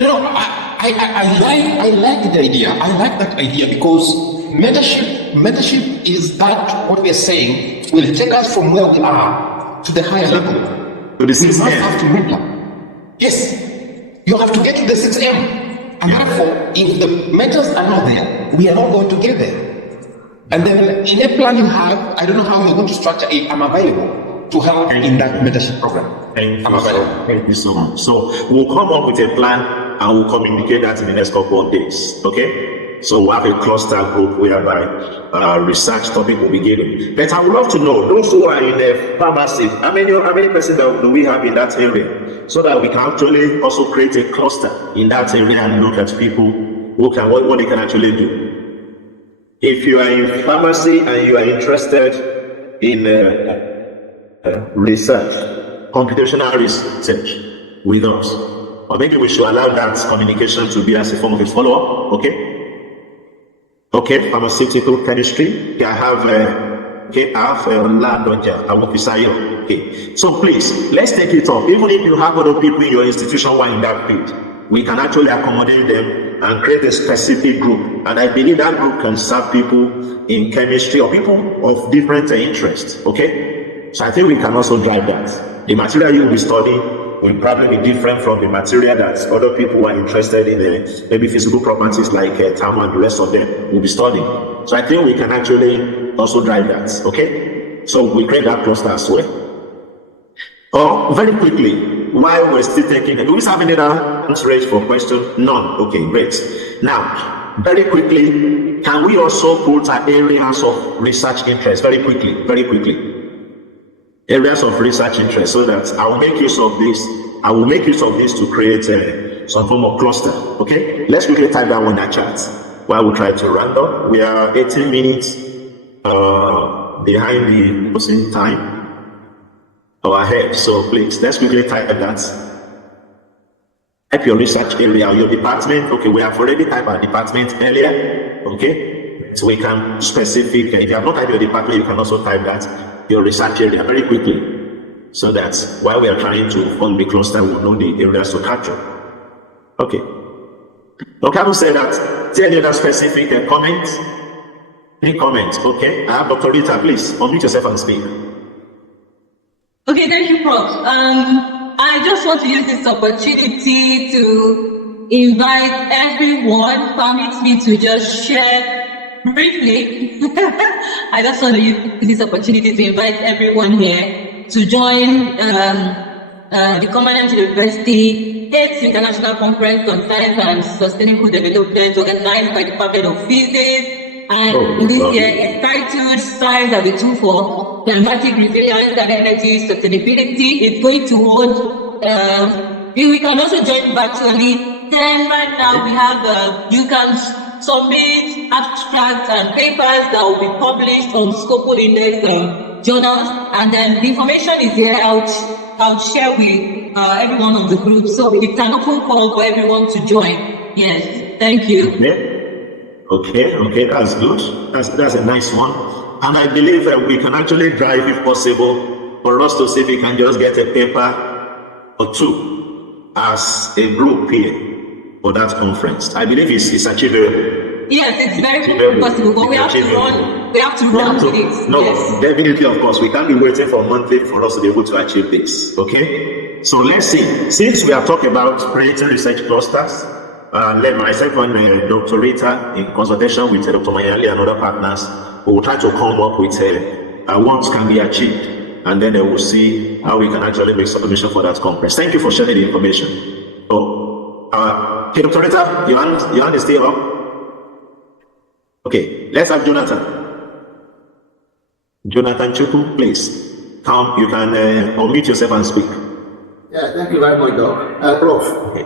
I like the idea. I like that idea because mentorship is that what we are saying will take us from where we are to the higher level. To the We 6M. must have to mentor. Yes. You have to get to the 6M. And therefore, if the mentors are not there, we are not going to get there. And then in a plan you have, I don't know how you're going to structure it. I'm available to help in that mentorship program. Thank you so much. So we'll come up with a plan and we'll communicate that in the next couple of days. Okay? So we'll have a cluster group whereby research topic will be given. But I would love to know, those who are in the pharmacy, how many persons do we have in that area? So that we can actually also create a cluster in that area and look at people who can, what they can actually do. If you are in pharmacy and you are interested in research, computational research with us, or maybe we should allow that communication to be as a form of a follow-up, okay? Okay, pharmaceutical chemistry. I have lab on I work with Sayo. Okay, so please let's take it up. Even if you have other people in your institution who are in that field, we can actually accommodate them and create a specific group. And I believe that group can serve people in chemistry or people of different interests. Okay, so I think we can also drive that. The material you will be studying will probably be different from the material that other people who are interested in maybe physical properties like thermal and the rest of them will be studying. So I think we can actually also drive that, okay? So we create that cluster as well. Very quickly, while we're still taking, do we have any other hands raised for questions? None. Okay, great. Now, very quickly, can we also put our areas of research interest very quickly? Areas of research interest, so that I will make use of this. I will make use of this to create some form of cluster. Okay, let's quickly type that one in the chat while we try to round up. We are 18 minutes behind the time or ahead. So please, let's quickly type that. Type your research area, your department. Okay, we have already typed our department earlier. Okay, so we can specific. If you have not typed your department, you can also type that your research area very quickly, so that while we are trying to form the cluster, we know the areas to capture. Okay. Okay, I will say that. Is there any other specific comments? Any comments? Okay, I have Dr. Rita. Please unmute yourself and speak. Okay, thank you, Prof. I just want to use this opportunity to invite everyone. Permit me to just share briefly. I just want to use this opportunity to invite everyone here to join the Commonwealth University 8th International Conference on Science and Sustainable Development, organized by the Department of Physics. And this year is titled Science as a Tool for Climatic Resilience and Energy Sustainability. It's going to hold, we can also join virtually. Then right now we have, you can submit abstracts and papers that will be published on Scopus Index journals. And then the information is here. I'll share with everyone on the group. So it's an open call for everyone to join. Yes, thank you. Okay, that's good. That's a nice one. And I believe that we can actually drive, if possible, for us to see if we can just get a paper or two as a group here for that conference. I believe it's achievable. Yes, it's very possible, but we have to run with it. No, yes. Definitely, of course. We can't be waiting for monthly for us to be able to achieve this. Okay? So let's see. Since we are talking about creating research clusters, let myself and Dr. Rita, in consultation with Dr. Manyali and other partners, we will try to come up with what can be achieved, and then we will see how we can actually make submission for that conference. Thank you for sharing the information. So, okay, Dr. Rita, your hand is still up. Okay, let's have Jonathan. Jonathan Chukwu, please. Come, you can unmute yourself and speak. Yeah, thank you very much, Doc. Prof. Okay.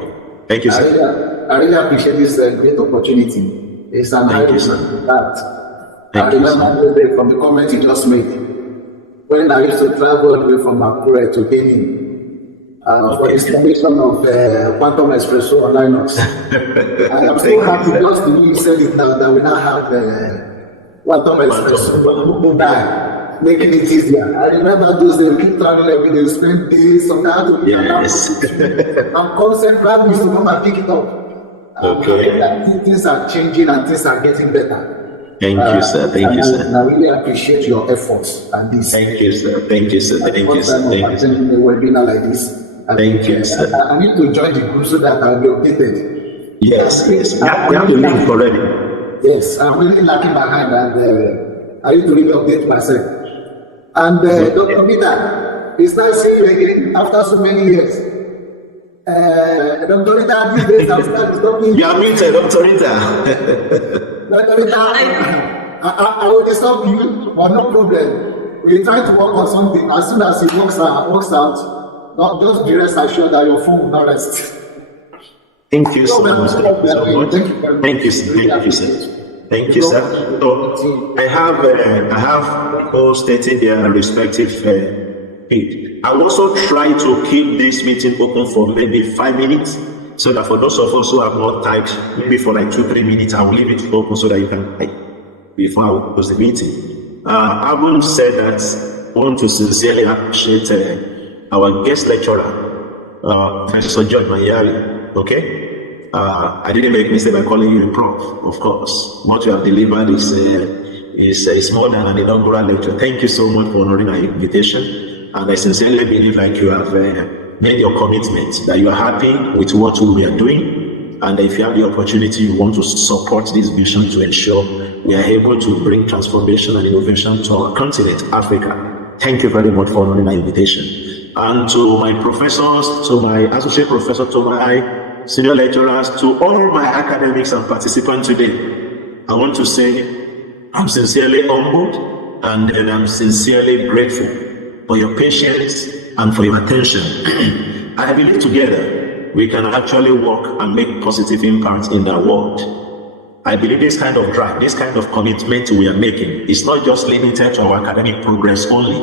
Thank you, sir. I really appreciate this great opportunity. It's an eye that I remember from the comment you just made. When I used to travel away from Akure to Benin for the installation of Quantum Espresso on Linux. I am so happy just the way you said it now that we now have Quantum Espresso. Making it easier. I remember those days, keep traveling every day, spend days on that. I'm concentrating to come and pick it up. Okay. Things are changing and things are getting better. Thank you, sir. Thank you, sir. I really appreciate your efforts at this. Thank you, sir. Thank you, sir. Thank you, sir. Thank you, sir. A webinar like this. Thank you, sir. I need to join the group so that I'll be updated. Yes. We have the link already. Yes, I'm really lacking behind, and I need to really update myself. And Dr. Rita, is that seeing you again after so many years? Dr. Rita, these days I've started stopping. You are muted, Dr. Rita. Dr. Rita, I will disturb you, but no problem. We'll try to work on something. As soon as it works out, just be rest assured that your phone will not rest. Thank you so much. Thank you, sir. Thank you, sir. Thank you, sir. So I have all stated their respective page. I'll also try to keep this meeting open for maybe 5 minutes, so that for those of us who have not typed, maybe for like 2-3 minutes, I will leave it open so that you can type before I close the meeting. I will say that I want to sincerely appreciate our guest lecturer, Professor George Manyali. Okay. I didn't make a mistake by calling you a prof, of course. What you have delivered is more than an inaugural lecture. Thank you so much for honoring our invitation. And I sincerely believe like you have made your commitment, that you are happy with what we are doing. And if you have the opportunity, you want to support this vision to ensure we are able to bring transformation and innovation to our continent, Africa. Thank you very much for honoring my invitation. And to my professors, to my associate professor, to my senior lecturers, to all my academics and participants today, I want to say I'm sincerely humbled and I'm sincerely grateful for your patience and for your attention. I believe together we can actually work and make positive impact in the world. I believe this kind of drive, this kind of commitment we are making is not just limited to our academic progress only,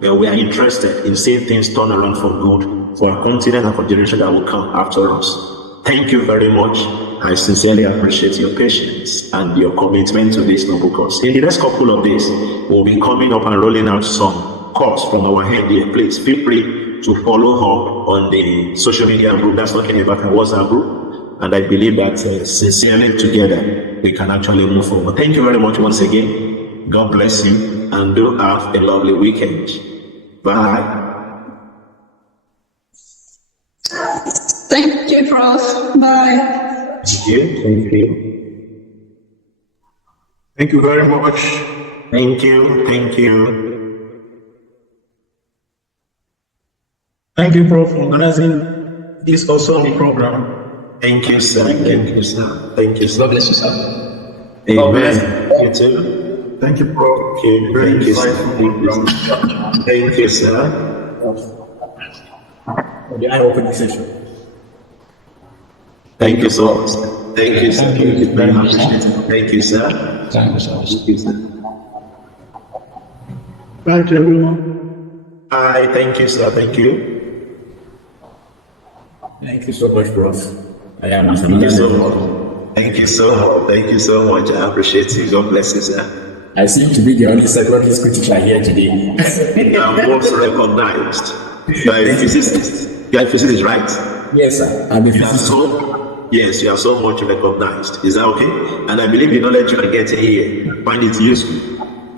but we are interested in seeing things turn around for good, for our continent and for the generation that will come after us. Thank you very much. I sincerely appreciate your patience and your commitment to this noble cause. In the next couple of days, we'll be coming up and rolling out some course from our head here. Please feel free to follow up on the social media group that's talking about a WhatsApp group. And I believe that sincerely together, we can actually move forward. Thank you very much once again. God bless you and do have a lovely weekend. Bye. Thank you, Prof. Bye. Thank you. Thank you. Thank you very much. Thank you. Thank you. Thank you, Prof, for organizing this awesome program. Thank you, sir. Thank you, sir. Thank you, sir. God bless you, sir. Amen. You too. Thank you, Prof. Thank you. Very Thank you, sir. insightful. Thank you, sir. I open the session. Thank you so much. Thank you, sir. Thank you very much. Thank you, sir. Thank you, sir. Thank you, sir. Thank you, everyone. Hi, thank you, sir. Thank you. Thank you so much, Prof. I am Thank you so much. Thank you so much. Thank you so much. I appreciate you. God bless you, sir. I seem to be the only secondary school teacher here today. You are most recognized. You are a physicist. You are a physicist, right? Yes, sir. I'm a You are physicist. yes, you are so much recognized. Is that okay? And I believe the knowledge you are getting here, find it useful.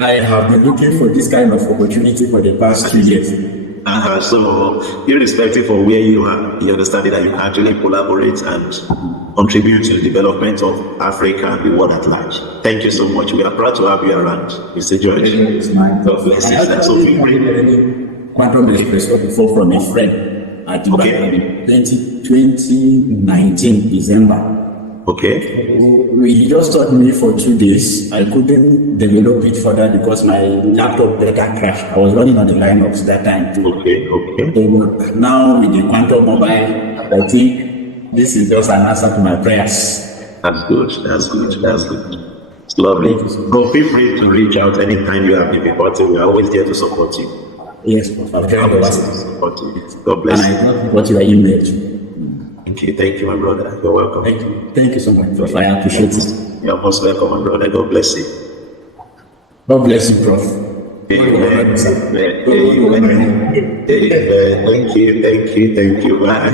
I have been looking for this kind of opportunity for the past 2 years. So, irrespective of where you are, you understand that you can actually collaborate and contribute to the development of Africa and the world at large. Thank you so much. We are proud to have you around, Mr. George. God bless you. I So feel free. Quantum Espresso before from a friend at Okay. 2019 December. Okay. He just taught me for 2 days. I couldn't develop it further because my laptop data crashed. I was running on the Linux that time too. Okay. Okay. So now with the quantum mobile, I think this is just an answer to my prayers. That's good. That's good. That's good. It's lovely. So feel free to reach out anytime you have difficulty. We are always there to support you. Yes, Prof. I'm very God support you. God bless and you. I got what you are emailed. Thank you, my brother. You're welcome. Thank you so much, Prof. I appreciate it. You're most welcome, my brother. God bless you. God bless you, Prof. Amen. Amen. Amen. Thank you. Thank you. Thank you. Bye.